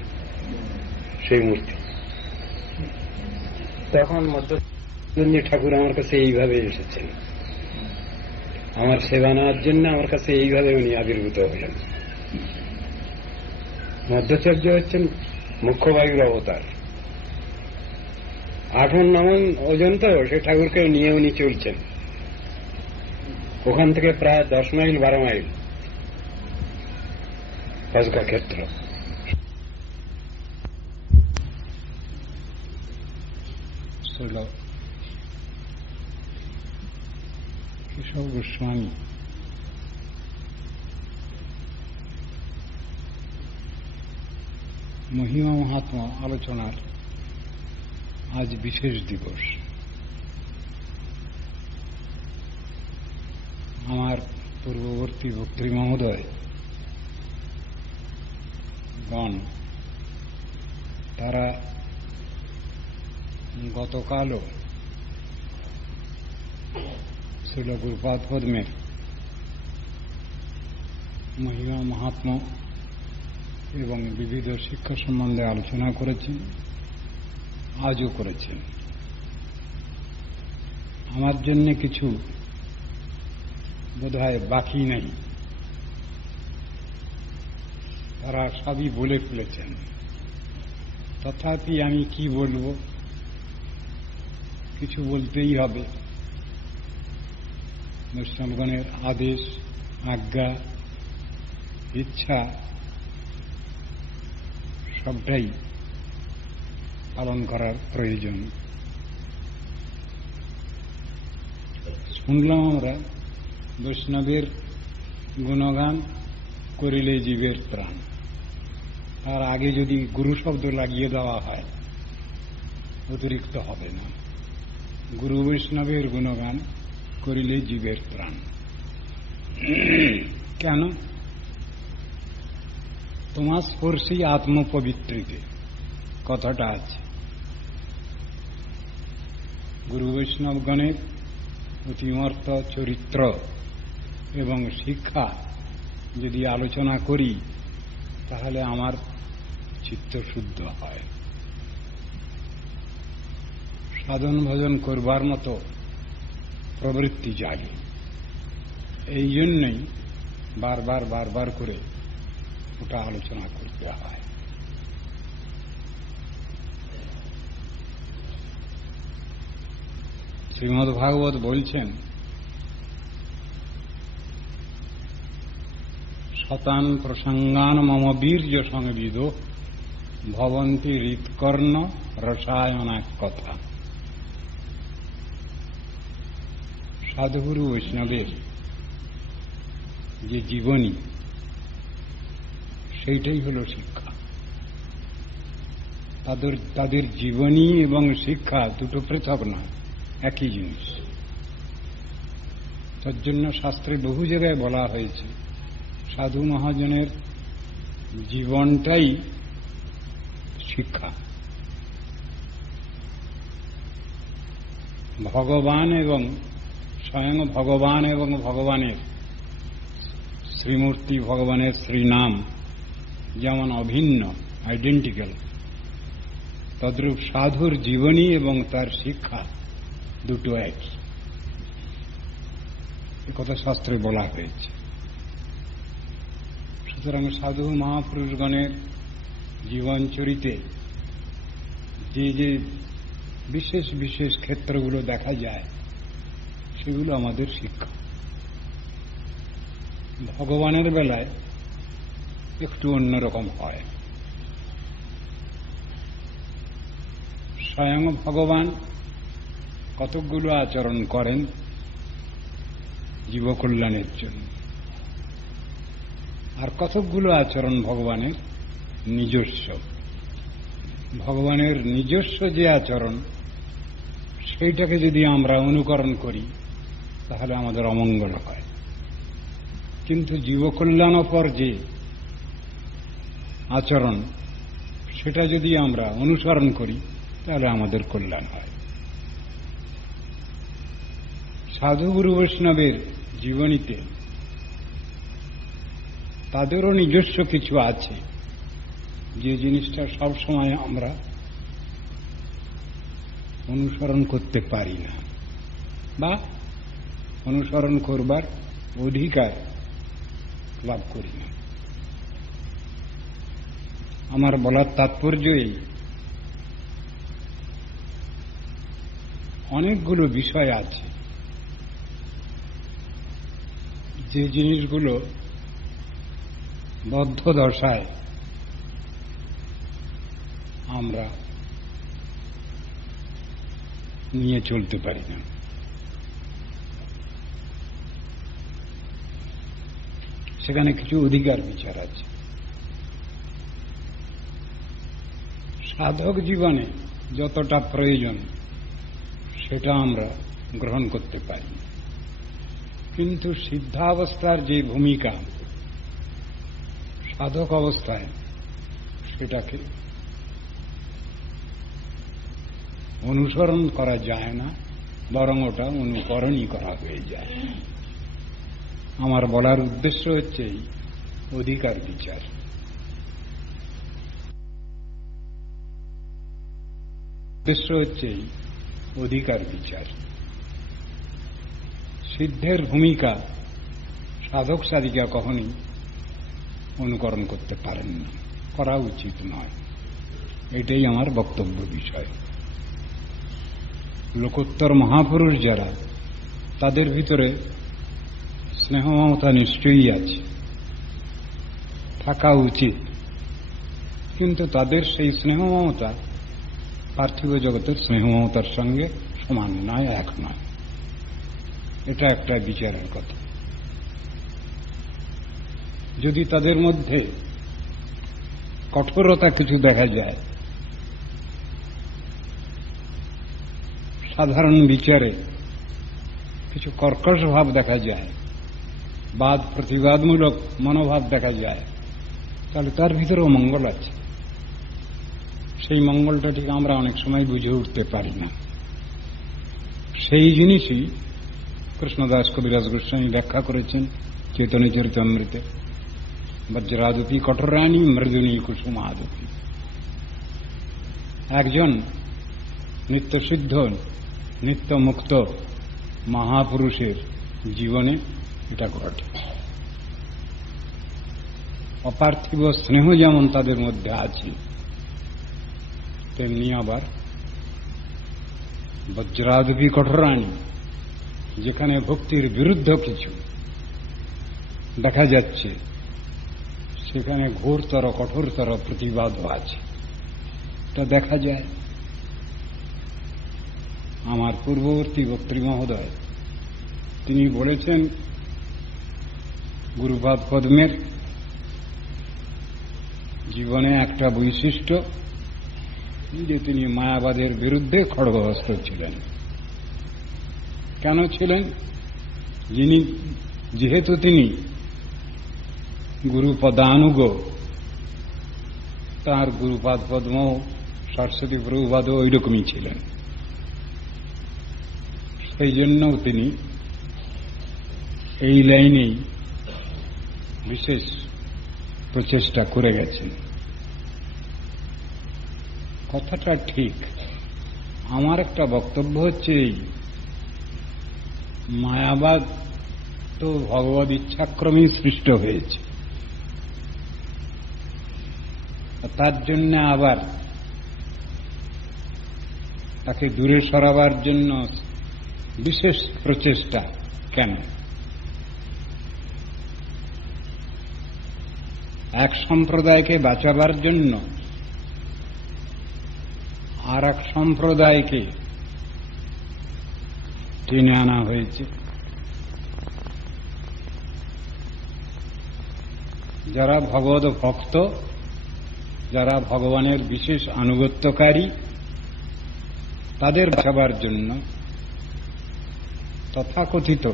সেই মূর্তি। তখন মধ্যাচার্য ঠাকুর আমার কাছে এইভাবে এসেছেন, আমার সেবা নেওয়ার জন্য আমার কাছে এইভাবে উনি আবির্ভূত হলেন। মধ্যাচার্য হচ্ছেন মুখ্য বায়ুর অবতার। 8 মণ 9 মণ ওজন, তো সে ঠাকুরকে নিয়ে উনি চলছেন। ওখান থেকে প্রায় 10 মাইল 12 মাইল পাজকা ক্ষেত্র। কেশব গোস্বামী মহিমা মহাত্মা আলোচনার আজ বিশেষ দিবস। আমার পূর্ববর্তী বক্তৃ মহোদয় গণ, তারা গতকালও শ্রীল গুরুপাদ পদ্মের মহিমা মহাত্মা এবং বিবিধ শিক্ষা সম্বন্ধে আলোচনা করেছেন, আজও করেছেন। আমার জন্য কিছু বোধহয় বাকি নেই, তারা সবই বলে ফেলেছেন। তথাপি আমি কি বলবো, কিছু বলতেই হবে। বৈষ্ণবগণের আদেশ, আজ্ঞা, ইচ্ছা সবটাই পালন করার প্রয়োজন। শুনলাম আমরা বৈষ্ণবের গুণগান করিলে জীবের প্রাণ। তার আগে যদি গুরু শব্দ লাগিয়ে দেওয়া হয় অতিরিক্ত হবে না। গুরু বৈষ্ণবের গুণগান করিলে জীবের প্রাণ। কেন? তোমার স্পর্শী আত্মপবিত্রিতে কথাটা আছে। গুরু বৈষ্ণবগণের অতিমর্ত চরিত্র এবং শিক্ষা যদি আলোচনা করি, তাহলে আমার চিত্ত শুদ্ধ হয়। সাধন ভজন করবার মতো প্রবৃত্তি জাগে। এই জন্যই বারবার বারবার করে ওটা আলোচনা করতে হয়। শ্রীমদ্ ভাগবত বলছেন, শতান প্রসঙ্গান মম বীর্য সংবিদ ভবন্তি হৃৎকর্ণ রসায়নাক কথা। সাধুগুরু বৈষ্ণবের যে জীবনী, সেইটাই হল শিক্ষা। তাদের জীবনী এবং শিক্ষা দুটো পৃথক নয়, একই জিনিস। তার জন্য শাস্ত্রে বহু জায়গায় বলা হয়েছে সাধু মহাজনের জীবনটাই শিক্ষা। ভগবান এবং স্বয়ং ভগবান এবং ভগবানের শ্রীমূর্তি, ভগবানের শ্রীনাম যেমন অভিন্ন, আইডেন্টিক্যাল, তদ্রূপ সাধুর জীবনী এবং তার শিক্ষা দুটো একই। একথা শাস্ত্রে বলা হয়েছে। সুতরাং সাধু মহাপুরুষগণের জীবন চরিতে যে যে বিশেষ বিশেষ ক্ষেত্রগুলো দেখা যায়, সেগুলো আমাদের শিক্ষা। ভগবানের বেলায় একটু অন্যরকম হয়। স্বয়ং ভগবান কতকগুলো আচরণ করেন জীবকল্যাণের জন্য, আর কতকগুলো আচরণ ভগবানের নিজস্ব। ভগবানের নিজস্ব যে আচরণ, সেইটাকে যদি আমরা অনুকরণ করি তাহলে আমাদের অমঙ্গল হয়। কিন্তু জীবকল্যাণপর যে আচরণ, সেটা যদি আমরা অনুসরণ করি তাহলে আমাদের কল্যাণ হয়। সাধুগুরু বৈষ্ণবের জীবনীতে তাদেরও নিজস্ব কিছু আছে, যে জিনিসটা সবসময় আমরা অনুসরণ করতে পারি না বা অনুসরণ করবার অধিকার লাভ করি না। আমার বলার তাৎপর্য এই, অনেকগুলো বিষয় আছে যে জিনিসগুলো বদ্ধ দশায় আমরা নিয়ে চলতে পারি না। সেখানে কিছু অধিকার বিচার আছে। সাধক জীবনে যতটা প্রয়োজন সেটা আমরা গ্রহণ করতে পারি, কিন্তু সিদ্ধাবস্থার যে ভূমিকা সাধক অবস্থায়, সেটাকে অনুসরণ করা যায় না, বরং ওটা অনুকরণই করা হয়ে যায়। আমার বলার উদ্দেশ্য হচ্ছে এই অধিকার বিচার। উদ্দেশ্য হচ্ছে এই অধিকার বিচার। সিদ্ধের ভূমিকা সাধক সাধিকা কখনই অনুকরণ করতে পারেন না, করা উচিত নয়। এটাই আমার বক্তব্য বিষয়। লোকোত্তর মহাপুরুষ যারা, তাদের ভিতরে স্নেহ মমতা নিশ্চয়ই আছে, থাকা উচিত, কিন্তু তাদের সেই স্নেহ মমতা পার্থিব জগতের স্নেহ মমতার সঙ্গে সমান নয়, এক নয়। এটা একটা বিচারের কথা। যদি তাদের মধ্যে কঠোরতা কিছু দেখা যায়, সাধারণ বিচারে কিছু কর্কশ ভাব দেখা যায়, বাদ প্রতিবাদমূলক মনোভাব দেখা যায়, তাহলে তার ভিতরেও মঙ্গল আছে। সেই মঙ্গলটা ঠিক আমরা অনেক সময় বুঝে উঠতে পারি না। সেই জিনিসই কৃষ্ণদাস কবিরাজ গোস্বামী ব্যাখ্যা করেছেন চৈতন্য চরিতামৃতে। বজ্রাদপি কঠোরানি মৃদুনী কুসুমাদপি একজন নিত্যসিদ্ধ নিত্যমুক্ত মহাপুরুষের জীবনে এটা ঘটে। অপার্থিব স্নেহ যেমন তাদের মধ্যে আছে, তেমনি আবার বজ্রাদপি কঠোরাণী, যেখানে ভক্তির বিরুদ্ধ কিছু দেখা যাচ্ছে সেখানে ঘোরতর কঠোরতর প্রতিবাদও আছে। তা দেখা যায়। আমার পূর্ববর্তী বক্তৃ মহোদয় তিনি বলেছেন গুরুপাদ পদ্মের জীবনে একটা বৈশিষ্ট্য যে তিনি মায়াবাদের বিরুদ্ধে খড়গহস্ত ছিলেন। কেন ছিলেন? যেহেতু তিনি গুরুপদানুগ, তাঁর গুরুপাদ পদ্ম সরস্বতী প্রভুপাদও ওই রকমই ছিলেন। সেই জন্য তিনি এই লাইনেই বিশেষ প্রচেষ্টা করে গেছেন। কথাটা ঠিক। আমার একটা বক্তব্য হচ্ছে এই, মায়াবাদ তো ভগবদ ইচ্ছাক্রমেই সৃষ্ট হয়েছে, তার জন্য আবার তাকে দূরে সরাবার জন্য বিশেষ প্রচেষ্টা কেন? এক সম্প্রদায়কে বাঁচাবার জন্য আর এক সম্প্রদায়কে টেনে আনা হয়েছে। যারা ভগবদ ভক্ত, যারা ভগবানের বিশেষ আনুগত্যকারী, তাদের বাঁচাবার জন্য তথাকথিত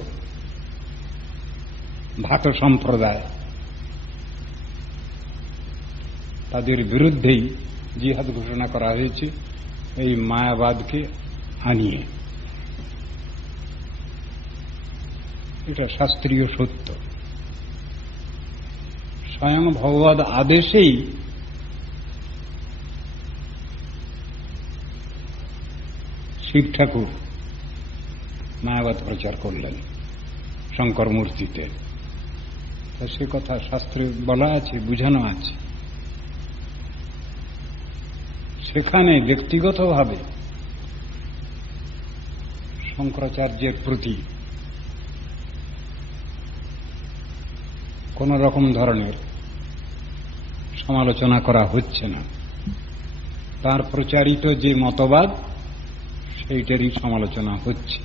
ভাত সম্প্রদায়, তাদের বিরুদ্ধেই জিহাদ ঘোষণা করা হয়েছে এই মায়াবাদকে আনিয়ে। এটা শাস্ত্রীয় সত্য। স্বয়ং ভগবদ আদেশেই শিব ঠাকুর মায়াবাদ প্রচার করলেন শঙ্কর মূর্তিতে। সে কথা শাস্ত্রে বলা আছে, বুঝানো আছে। সেখানে ব্যক্তিগতভাবে শঙ্করাচার্যের প্রতি কোন রকম ধরনের সমালোচনা করা হচ্ছে না। তার প্রচারিত যে মতবাদ সেইটারই সমালোচনা হচ্ছে।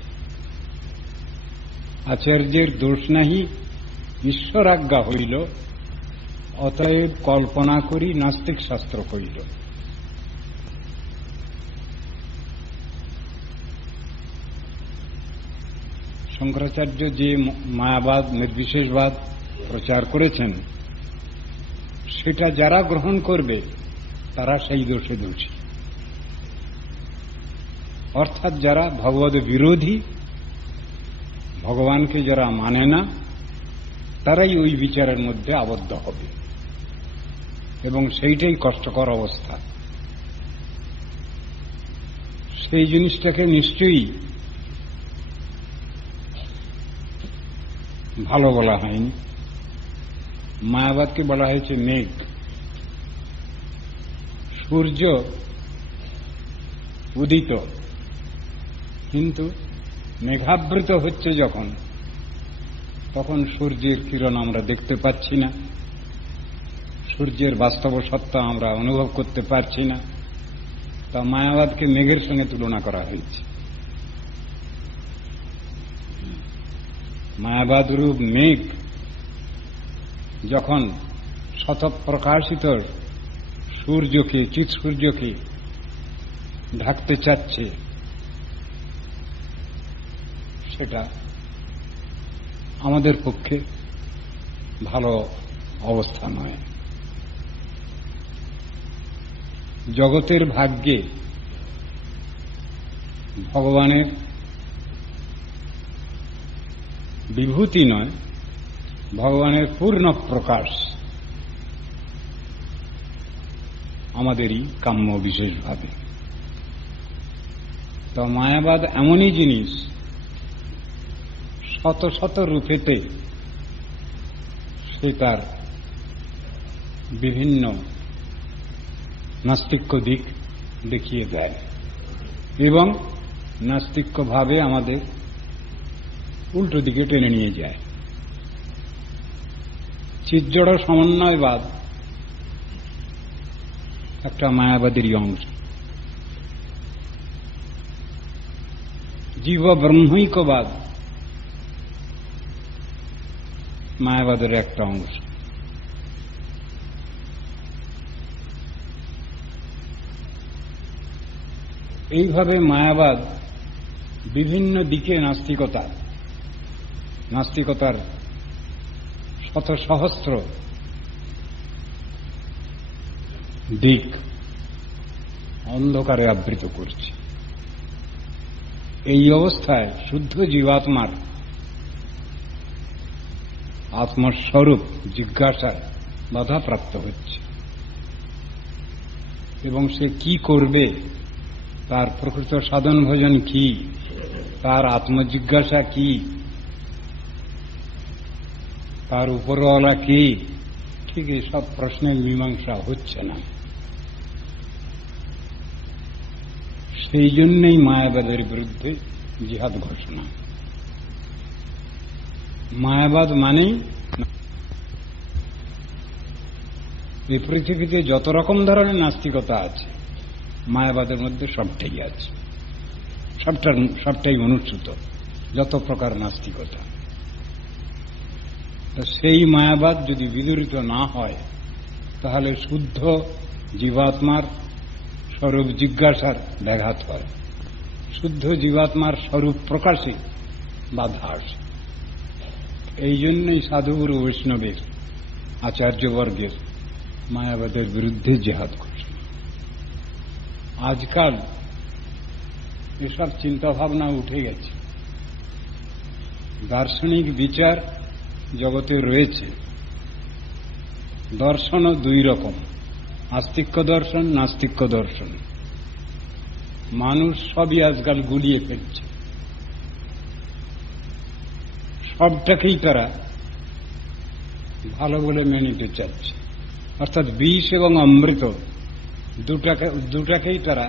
আচার্যের দোষ নাহি, ঈশ্বর আজ্ঞা হইল, অতএব কল্পনা করি নাস্তিক শাস্ত্র কইল। শঙ্করাচার্য যে মায়াবাদ নির্বিশেষবাদ প্রচার করেছেন, সেটা যারা গ্রহণ করবে তারা সেই দোষে দোষী। অর্থাৎ যারা ভগবদ বিরোধী, ভগবানকে যারা মানে না, তারাই ওই বিচারের মধ্যে আবদ্ধ হবে, এবং সেইটাই কষ্টকর অবস্থা। সেই জিনিসটাকে নিশ্চয়ই ভালো বলা হয়নি। মায়াবাদকে বলা হয়েছে মেঘ। সূর্য উদিত, কিন্তু মেঘাবৃত হচ্ছে যখন, তখন সূর্যের কিরণ আমরা দেখতে পাচ্ছি না, সূর্যের বাস্তব সত্তা আমরা অনুভব করতে পারছি না। তা মায়াবাদকে মেঘের সঙ্গে তুলনা করা হয়েছে। মায়াবাদ রূপ মেঘ যখন শতপ্রকাশিত সূর্যকে, চিৎ সূর্যকে ঢাকতে চাচ্ছে, সেটা আমাদের পক্ষে ভালো অবস্থা নয়। জগতের ভাগ্যে ভগবানের বিভূতি নয়, ভগবানের পূর্ণ প্রকাশ আমাদেরই কাম্য বিশেষভাবে। তো মায়াবাদ এমনই জিনিস, শত শত রূপেতে সে তার বিভিন্ন নাস্তিক্য দিক দেখিয়ে দেয় এবং নাস্তিক্য ভাবে আমাদের উল্টো দিকে টেনে নিয়ে যায়। চিৎজড় সমন্বয়বাদ একটা মায়াবাদেরই অংশ, জীব ব্রহ্মৈক্যবাদ মায়াবাদের একটা অংশ। এইভাবে মায়াবাদ বিভিন্ন দিকে নাস্তিকতার শত সহস্র দিক অন্ধকারে আবৃত করছে। এই অবস্থায় শুদ্ধ জীবাত্মার আত্মস্বরূপ জিজ্ঞাসায় বাধাপ্রাপ্ত হচ্ছে এবং সে কি করবে, তার প্রকৃত সাধন ভজন কি, তার আত্মজিজ্ঞাসা কি, তার উপরওয়ালা কি, ঠিক এই সব প্রশ্নের মীমাংসা হচ্ছে না। সেই জন্যই মায়াবাদের বিরুদ্ধে জিহাদ ঘোষণা। মায়াবাদ মানেই এই পৃথিবীতে যত রকম ধরনের নাস্তিকতা আছে, মায়াবাদের মধ্যে সবটাই আছে, সবটাই অনুচ্যুত, যত প্রকার নাস্তিকতা। সেই মায়াবাদ যদি বিদূরিত না হয়, তাহলে শুদ্ধ জীবাত্মার স্বরূপ জিজ্ঞাসার ব্যাঘাত হয়, শুদ্ধ জীবাত্মার স্বরূপ প্রকাশে বাধা আসে। এই জন্যই সাধুগুরু বৈষ্ণবের আচার্যবর্গের মায়াবাদের বিরুদ্ধে জিহাদ ঘোষণা। আজকাল এসব চিন্তাভাবনা উঠে গেছে, দার্শনিক বিচার জগতে রয়েছে। দর্শনও দুই রকম, আস্তিক্য দর্শন, নাস্তিক্য দর্শন। মানুষ সবই আজকাল গুলিয়ে ফেলছে, সবটাকেই তারা ভালো বলে মেনে নিতে চাচ্ছে, অর্থাৎ বিষ এবং অমৃত দুটাকেই তারা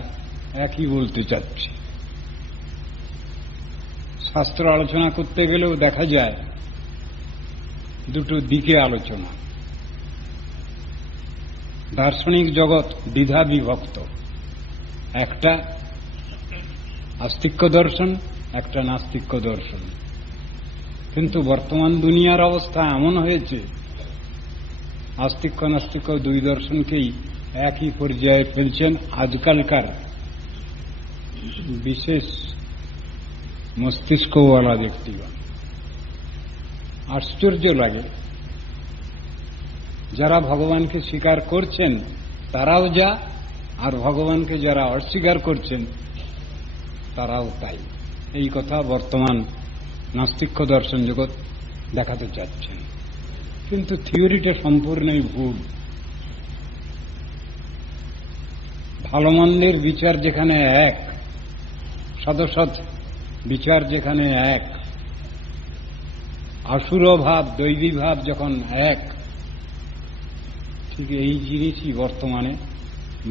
একই বলতে চাচ্ছে। শাস্ত্র আলোচনা করতে গেলেও দেখা যায় দুটো দিকে আলোচনা। দার্শনিক জগৎ দ্বিধা বিভক্ত, একটা আস্তিক্য দর্শন, একটা নাস্তিক্য দর্শন। কিন্তু বর্তমান দুনিয়ার অবস্থা এমন হয়েছে, আস্তিক্য নাস্তিক্য দুই দর্শনকেই একই পর্যায়ে ফেলছেন আজকালকার বিশেষ মস্তিষ্কওয়ালা ব্যক্তিগণ। আশ্চর্য লাগে, যারা ভগবানকে স্বীকার করছেন তারাও যা, আর ভগবানকে যারা অস্বীকার করছেন তারাও তাই। এই কথা বর্তমান নাস্তিক্য দর্শন জগৎ দেখাতে চাচ্ছেন, কিন্তু থিওরিটা সম্পূর্ণই ভুল। ভালো মন্দের বিচার যেখানে এক, সদসৎ বিচার যেখানে এক, আসুর ভাব দৈবী ভাব যখন এক, ঠিক এই জিনিসই বর্তমানে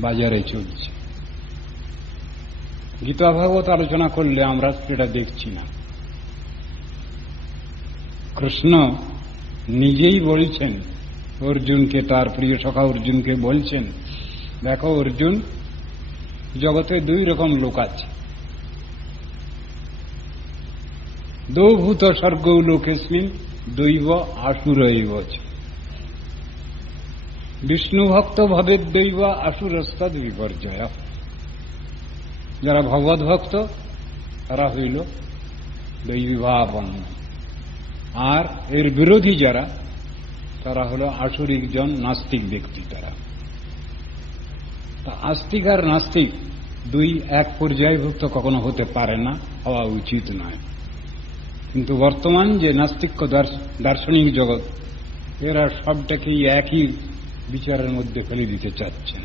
বাজারে চলছে। গীতা ভাগবত আলোচনা করলে আমরা সেটা দেখছি না। কৃষ্ণ নিজেই বলছেন অর্জুনকে, তার প্রিয় সখা অর্জুনকে বলছেন, দেখো অর্জুন, জগতে দুই রকম লোক আছে, দৌভূত স্বর্গ লোকেস্মিন দৈব আসুরৈব। বিষ্ণু ভক্ত ভবেদ দৈব আসুরস্তদ বিপর্যয়। যারা ভগবত ভক্ত তারা হইল দৈবীভাবাপন্ন, আর এর বিরোধী যারা, তারা হল আসুরিক জন, নাস্তিক ব্যক্তি। তারা আস্তিক আর নাস্তিক দুই এক পর্যায়ভুক্ত কখনো হতে পারে না, হওয়া উচিত নয়। কিন্তু বর্তমান যে নাস্তিক্য দার্শনিক জগৎ, এরা সবটাকেই একই বিচারের মধ্যে ফেলে দিতে চাচ্ছেন।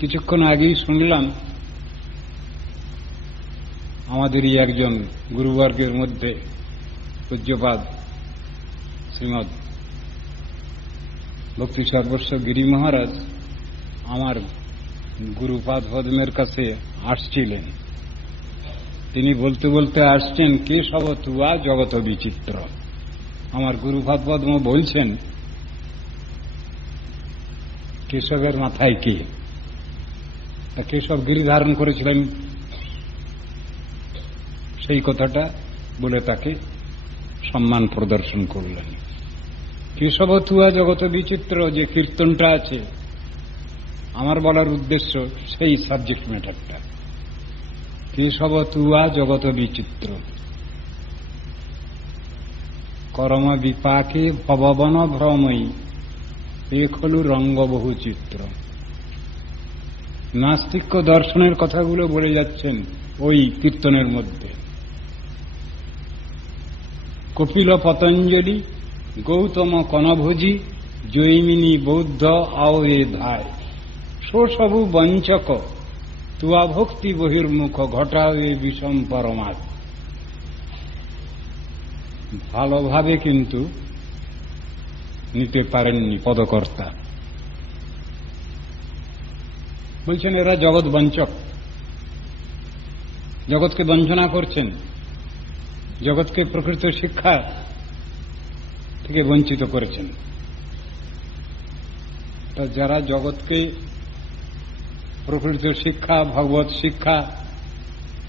কিছুক্ষণ আগেই শুনলাম আমাদেরই একজন গুরুবর্গের মধ্যে পূজ্যপাদ শ্রীমৎ ভক্তি সর্বস্ব গিরি মহারাজ আমার গুরুপাদ পদ্মের কাছে আসছিলেন। তিনি বলতে বলতে আসছেন, কেশব তুয়া জগত বিচিত্র। আমার গুরুপাদ পদ্ম বলছেন, কেশবের মাথায় কে? কেশব গিরি ধারণ করেছিলেন, সেই কথাটা বলে তাকে সম্মান প্রদর্শন করলেন। কেশব তুয়া জগত বিচিত্র যে কীর্তনটা আছে, আমার বলার উদ্দেশ্য সেই সাবজেক্ট ম্যাটারটা। কেশব তুয়া জগত বিচিত্র, করম বিপাকে ভববন ভ্রময়ী এ খলু রঙ্গ বহু চিত্র। নাস্তিক্য দর্শনের কথাগুলো বলে যাচ্ছেন ওই কীর্তনের মধ্যে। কপিল পতঞ্জলি গৌতম কনভোজি জৈমিনী বৌদ্ধ আও এ ধায় সবু বঞ্চক তুয়া ভক্তি বহির্মুখ ঘটাও এ বিষম পরমাৎ। ভালোভাবে কিন্তু নিতে পারেননি পদকর্তা। বলছেন এরা জগৎ বঞ্চক, জগৎকে বঞ্চনা করছেন, জগৎকে প্রকৃত শিক্ষা থেকে বঞ্চিত করেছেন। তা যারা জগৎকে প্রকৃত শিক্ষা, ভগবত শিক্ষা,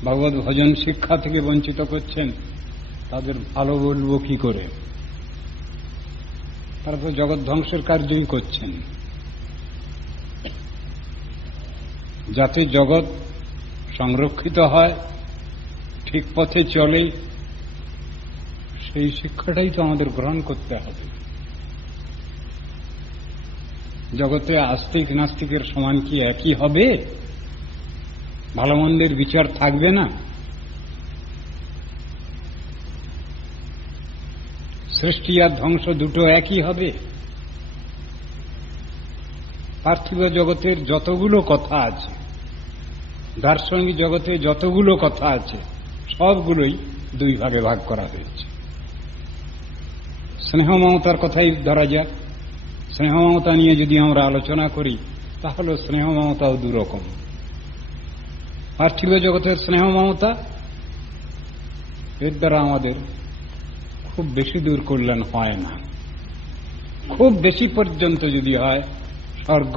ভগবত ভজন শিক্ষা থেকে বঞ্চিত করছেন, তাদের ভালো বলবো কি করে? তারপর জগৎ ধ্বংসের কার্যই করছেন। যাতে জগৎ সংরক্ষিত হয়, ঠিক পথে চলে, সেই শিক্ষাটাই তো আমাদের গ্রহণ করতে হবে। জগতে আস্তিক নাস্তিকের সমান কি একই হবে? ভালো মন্দের বিচার থাকবে না? সৃষ্টি আর ধ্বংস দুটো একই হবে? পার্থিব জগতের যতগুলো কথা আছে, দার্শনিক জগতে যতগুলো কথা আছে, সবগুলোই দুই ভাগে ভাগ করা হয়েছে। স্নেহ মমতার কথাই ধরা যাক। স্নেহ মমতা নিয়ে যদি আমরা আলোচনা করি, তাহলে স্নেহ মমতাও দুরকম। পার্থিব জগতের স্নেহ মমতা, এর দ্বারা আমাদের খুব বেশি দূর কল্যাণ হয় না। খুব বেশি পর্যন্ত যদি হয় স্বর্গ,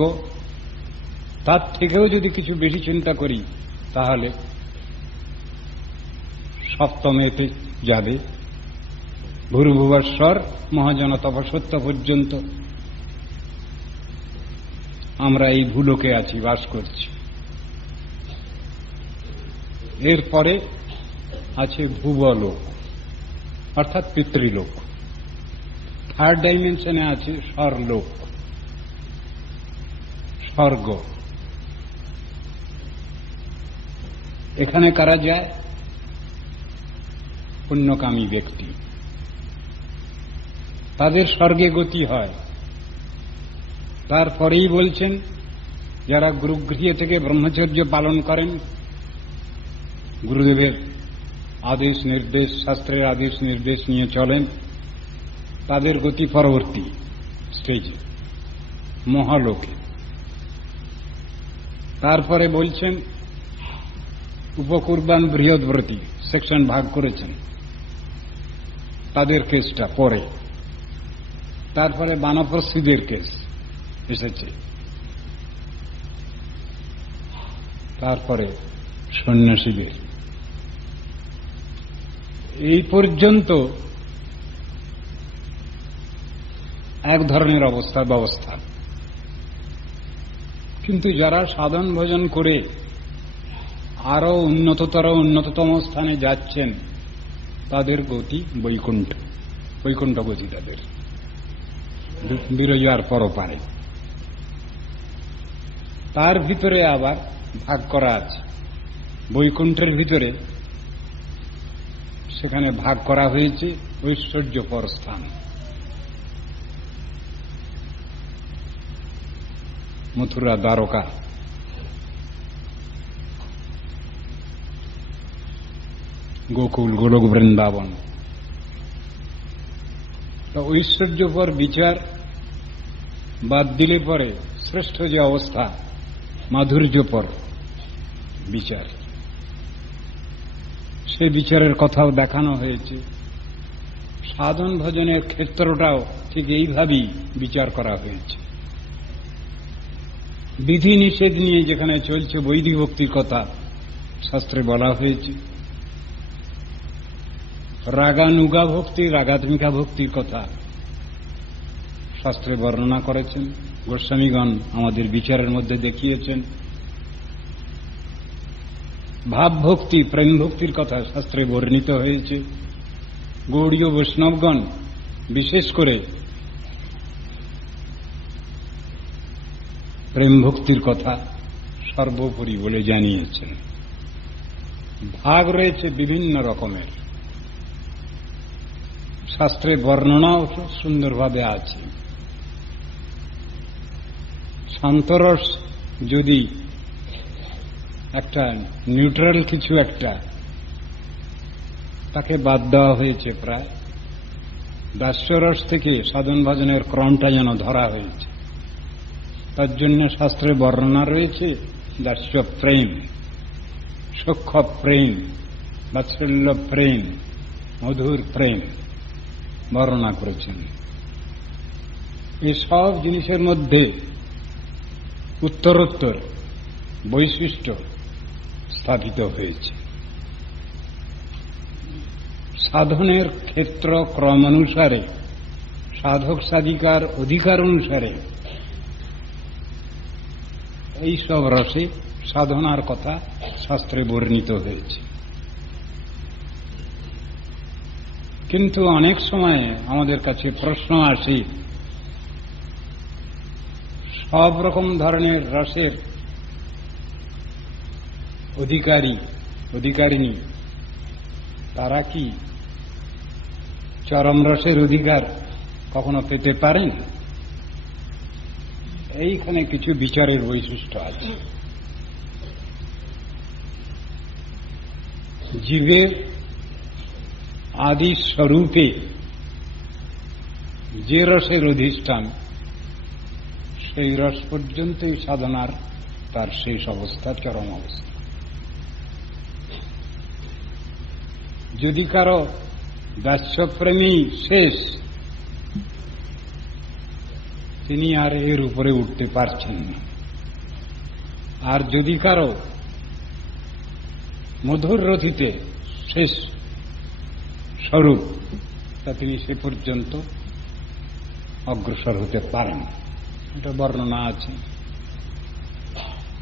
তার থেকেও যদি কিছু বেশি চিন্তা করি, তাহলে সপ্তমেতে যাবে, ভূর্ভুবস্বর মহাজন তপসত্য পর্যন্ত আমরা এই ভূলোকে আছি, বাস করছি। এরপরে আছে ভুবলোক, অর্থাৎ পিতৃলোক। থার্ড ডাইমেনশনে আছে স্বরলোক, স্বর্গ। এখানে কারা যায়? পুণ্যকামী ব্যক্তি, তাদের স্বর্গে গতি হয়। তারপরেই বলছেন, যারা গুরুগৃহ থেকে ব্রহ্মচর্য পালন করেন, গুরুদেবের আদেশ নির্দেশ, শাস্ত্রের আদেশ নির্দেশ নিয়ে চলেন, তাদের গতি পরবর্তী স্টেজে, মহালোকে। তারপরে বলছেন উপকুর্বান বৃহৎব্রতী, সেকশন ভাগ করেছেন, তাদের কেসটা পরে। তারপরে বানপ্রস্থিদের কেস এসেছে, তারপরে সন্ন্যাসীদের। এই পর্যন্ত এক ধরনের ব্যবস্থা। কিন্তু যারা সাধন ভজন করে আরো উন্নততম স্থানে যাচ্ছেন, তাদের গতি বৈকুণ্ঠ গতি, তাদের বিরজার পরপারে। তার ভিতরে আবার ভাগ করা আছে, বৈকুণ্ঠের ভিতরে সেখানে ভাগ করা হয়েছে ঐশ্বর্যপর স্থান। মথুরা, দ্বারকা। গোকুল, গোলক, বৃন্দাবন। ঐশ্বর্য পর বিচার বাদ দিলে পরে শ্রেষ্ঠ যে অবস্থা, মাধুর্য পর বিচার, সে বিচারের কথাও দেখানো হয়েছে। সাধন ভজনের ক্ষেত্রটাও ঠিক এইভাবেই বিচার করা হয়েছে। বিধি নিষেধ নিয়ে যেখানে চলছে বৈদিক ভক্তির কথা শাস্ত্রে বলা হয়েছে, রাগানুগা ভক্তি, রাগাত্মিকা ভক্তির কথা শাস্ত্রে বর্ণনা করেছেন, গোস্বামীগণ আমাদের বিচারের মধ্যে দেখিয়েছেন। ভাব ভক্তি, প্রেম ভক্তির কথা শাস্ত্রে বর্ণিত হয়েছে। গৌড়ীয় বৈষ্ণবগণ বিশেষ করে প্রেম ভক্তির কথা সর্বোপরি বলে জানিয়েছেন। ভাগ রয়েছে বিভিন্ন রকমের, শাস্ত্রে বর্ণনাও সুন্দরভাবে আছে। শান্তরস যদি একটা নিউট্রাল কিছু একটা, তাকে বাদ দেওয়া হয়েছে প্রায়। দাস্যরস থেকে সাধন ভজনের ক্রমটা যেন ধরা হয়েছে, তার জন্য শাস্ত্রে বর্ণনা রয়েছে দাস্য প্রেম, সখ্য প্রেম, বাৎসল্য প্রেম, মধুর প্রেম বর্ণনা করেছেন। এই সব জিনিসের মধ্যে উত্তরোত্তর বৈশিষ্ট্য স্থাপিত হয়েছে। সাধনের ক্ষেত্র ক্রম অনুসারে, সাধক সাধিকার অধিকার অনুসারে এই সব রসে সাধনার কথা শাস্ত্রে বর্ণিত হয়েছে। কিন্তু অনেক সময় আমাদের কাছে প্রশ্ন আসে, সব রকম ধরনের রসের অধিকারিণী তারা কি চরম রসের অধিকার কখনো পেতে পারেন? এইখানে কিছু বিচারের বৈশিষ্ট্য আছে। জীবের আদি স্বরূপে যে রসের অধিষ্ঠান, সেই রস পর্যন্তই সাধনার তার শেষ অবস্থা, চরম অবস্থা। যদি কারো দাস্যপ্রেমী শেষ, তিনি আর এর উপরে উঠতে পারছেন না। আর যদি কারো মধুর রথিতে শেষ স্বরূপ, তা তিনি সে পর্যন্ত অগ্রসর হতে পারেন। এটা বর্ণনা আছে।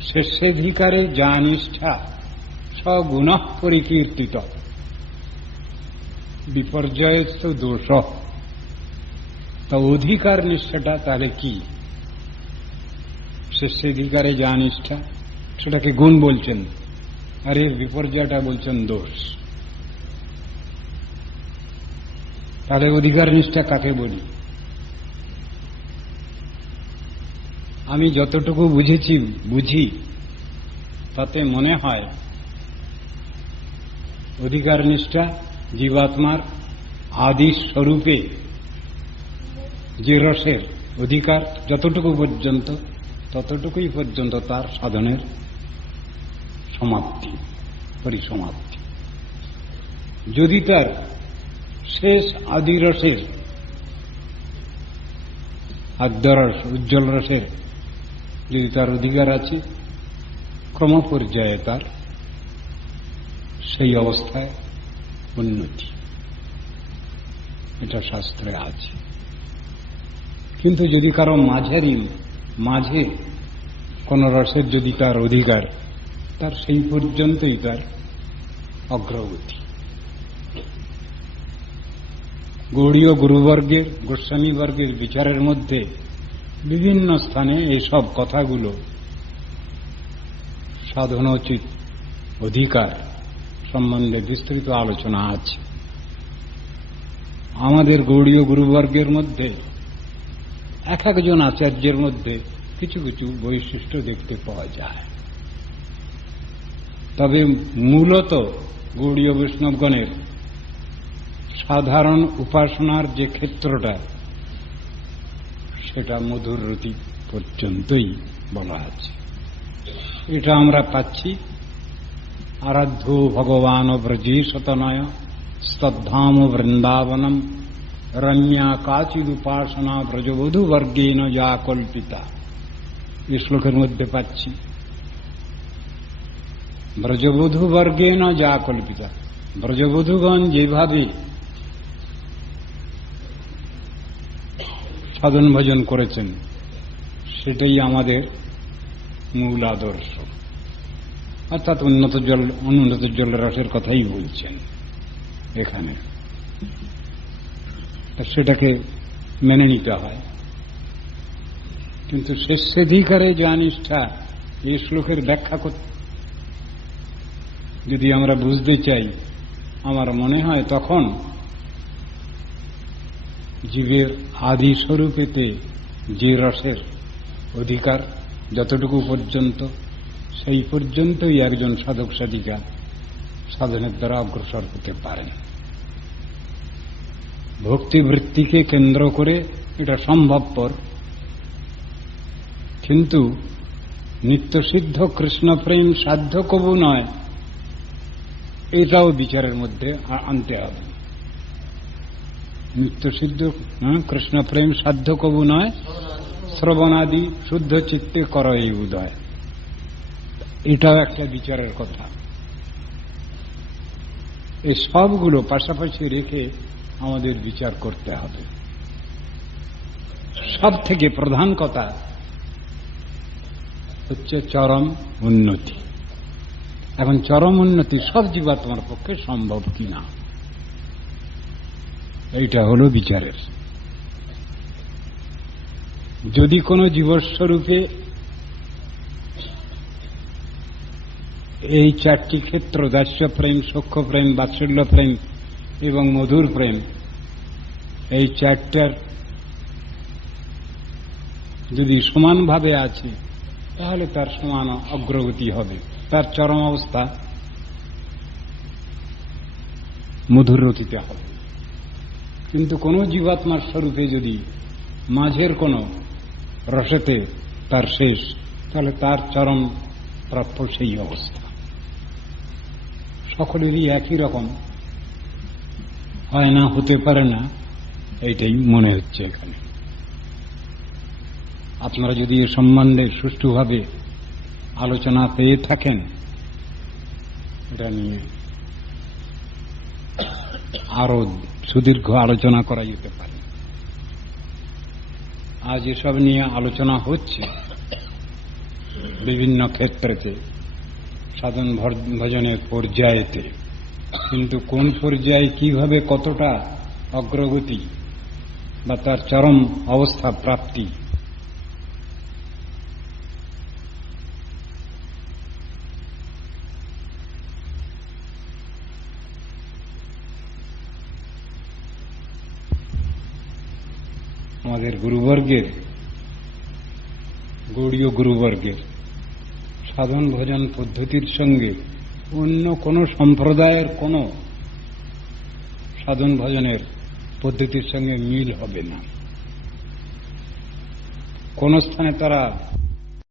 শেষাধিকারে যা নিষ্ঠা সগুণ পরিকীর্তিত, বিপর্যয় তো দোষ। তা অধিকার নিষ্ঠাটা তাহলে কি? শেষাধিকারে যা নিষ্ঠা, সেটাকে গুণ বলছেন, আর এর বিপর্যয়টা বলছেন দোষ। তাহলে অধিকার নিষ্ঠা কাকে বলি? আমি যতটুকু বুঝি তাতে মনে হয় অধিকার নিষ্ঠা জীবাত্মার আদি স্বরূপে যে রসের অধিকার যতটুকু পর্যন্ত, ততটুকুই পর্যন্ত তার সাধনের সমাপ্তি, পরিসমাপ্তি। যদি তার শেষ আদি রসের, আদ্যরস, উজ্জ্বল রসের যদি তার অধিকার আছে, ক্রম পর্যায়ে তার সেই অবস্থায় উন্নতি, এটা শাস্ত্রে আছে। কিন্তু যদি কারো মাঝে কোন রসের যদি তার অধিকার, তার সেই পর্যন্তই তার অগ্রগতি। গৌড়ীয় গুরুবর্গের, গোস্বামীবর্গের বিচারের মধ্যে বিভিন্ন স্থানে এইসব কথাগুলো সাধনোচিত অধিকার সম্বন্ধে বিস্তৃত আলোচনা আছে। আমাদের গৌড়ীয় গুরুবর্গের মধ্যে এক একজন আচার্যের মধ্যে কিছু কিছু বৈশিষ্ট্য দেখতে পাওয়া যায়। তবে মূলত গৌড়ীয় বৈষ্ণবগণের সাধারণ উপাসনার যে ক্ষেত্রটা, সেটা মধুর রতি পর্যন্তই বলা আছে। এটা আমরা পাচ্ছি আরাধ্য ভগবান ব্রজে শতনয় স্তদ্ধাম বৃন্দাবনম রম্যা কাচিদুপাসনা ব্রজবধূ বর্গেন যা কল্পিতা, এই শ্লোকের মধ্যে পাচ্ছি। ব্রজবধূ বর্গেন যা কল্পিতা, ব্রজবধূগণ যেভাবে সাধন ভজন করেছেন সেটাই আমাদের মূল আদর্শ। অর্থাৎ উন্নত জলরসের কথাই বলছেন এখানে, সেটাকে মেনে নিতে হয়। কিন্তু শেষাধিকারে যে নিষ্ঠা, এই শ্লোকের ব্যাখ্যা যদি আমরা বুঝতে চাই, আমার মনে হয় তখন জীবের আদি স্বরূপেতে যে রসের অধিকার যতটুকু পর্যন্ত, সেই পর্যন্তই একজন সাধক সাধিকা সাধনের দ্বারা অগ্রসর হতে পারেন। ভক্তিবৃত্তিকে কেন্দ্র করে এটা সম্ভবপর, কিন্তু নিত্যসিদ্ধ কৃষ্ণপ্রেম সাধ্য কবু নয়, এটাও বিচারের মধ্যে আনতে হবে। নিত্যসিদ্ধ কৃষ্ণপ্রেম সাধ্য কবু নয়, শ্রবণাদি শুদ্ধ চিত্তে কর এই উদয়, এটাও একটা বিচারের কথা। এই সবগুলো পাশাপাশি রেখে আমাদের বিচার করতে হবে। সব থেকে প্রধান কথা হচ্ছে চরম উন্নতি। এখন চরম উন্নতি সব জীবাত্মার পক্ষে সম্ভব কিনা, এইটা হল বিচারের। যদি কোনো জীবস্বরূপে এই চারটি ক্ষেত্র, দাস্য প্রেম, সখ্য প্রেম, বাৎসল্য প্রেম এবং মধুর প্রেম, এই চারটার যদি সমানভাবে আছে, তাহলে তার সমান অগ্রগতি হবে। তার চরম অবস্থা মধুর রতিতে হবে। কিন্তু কোন জীবাত্মার স্বরূপে যদি মাঝের কোন রসেতে তার শেষ, তাহলে তার চরম প্রাপ্য সেই অবস্থা। সকলেরই একই রকম হয় না, হতে পারে না, এইটাই মনে হচ্ছে এখানে। আপনারা যদি এ সম্বন্ধে সুষ্ঠুভাবে আলোচনা পেয়ে থাকেন, এটা নিয়ে আরো সুদীর্ঘ আলোচনা করা যেতে পারে। আজ এসব নিয়ে আলোচনা হচ্ছে বিভিন্ন ক্ষেত্রেতে, সাধন ভজনের পর্যায়েতে, কিন্তু কোন পর্যায়ে কিভাবে কতটা অগ্রগতি বা তার চরম অবস্থা প্রাপ্তি, আমাদের গুরুবর্গের, গৌড়ীয় গুরুবর্গের সাধন ভজন পদ্ধতির সঙ্গে অন্য কোন সম্প্রদায়ের কোন সাধন ভজনের পদ্ধতির সঙ্গে মিল হবে না। কোন স্থানে তারা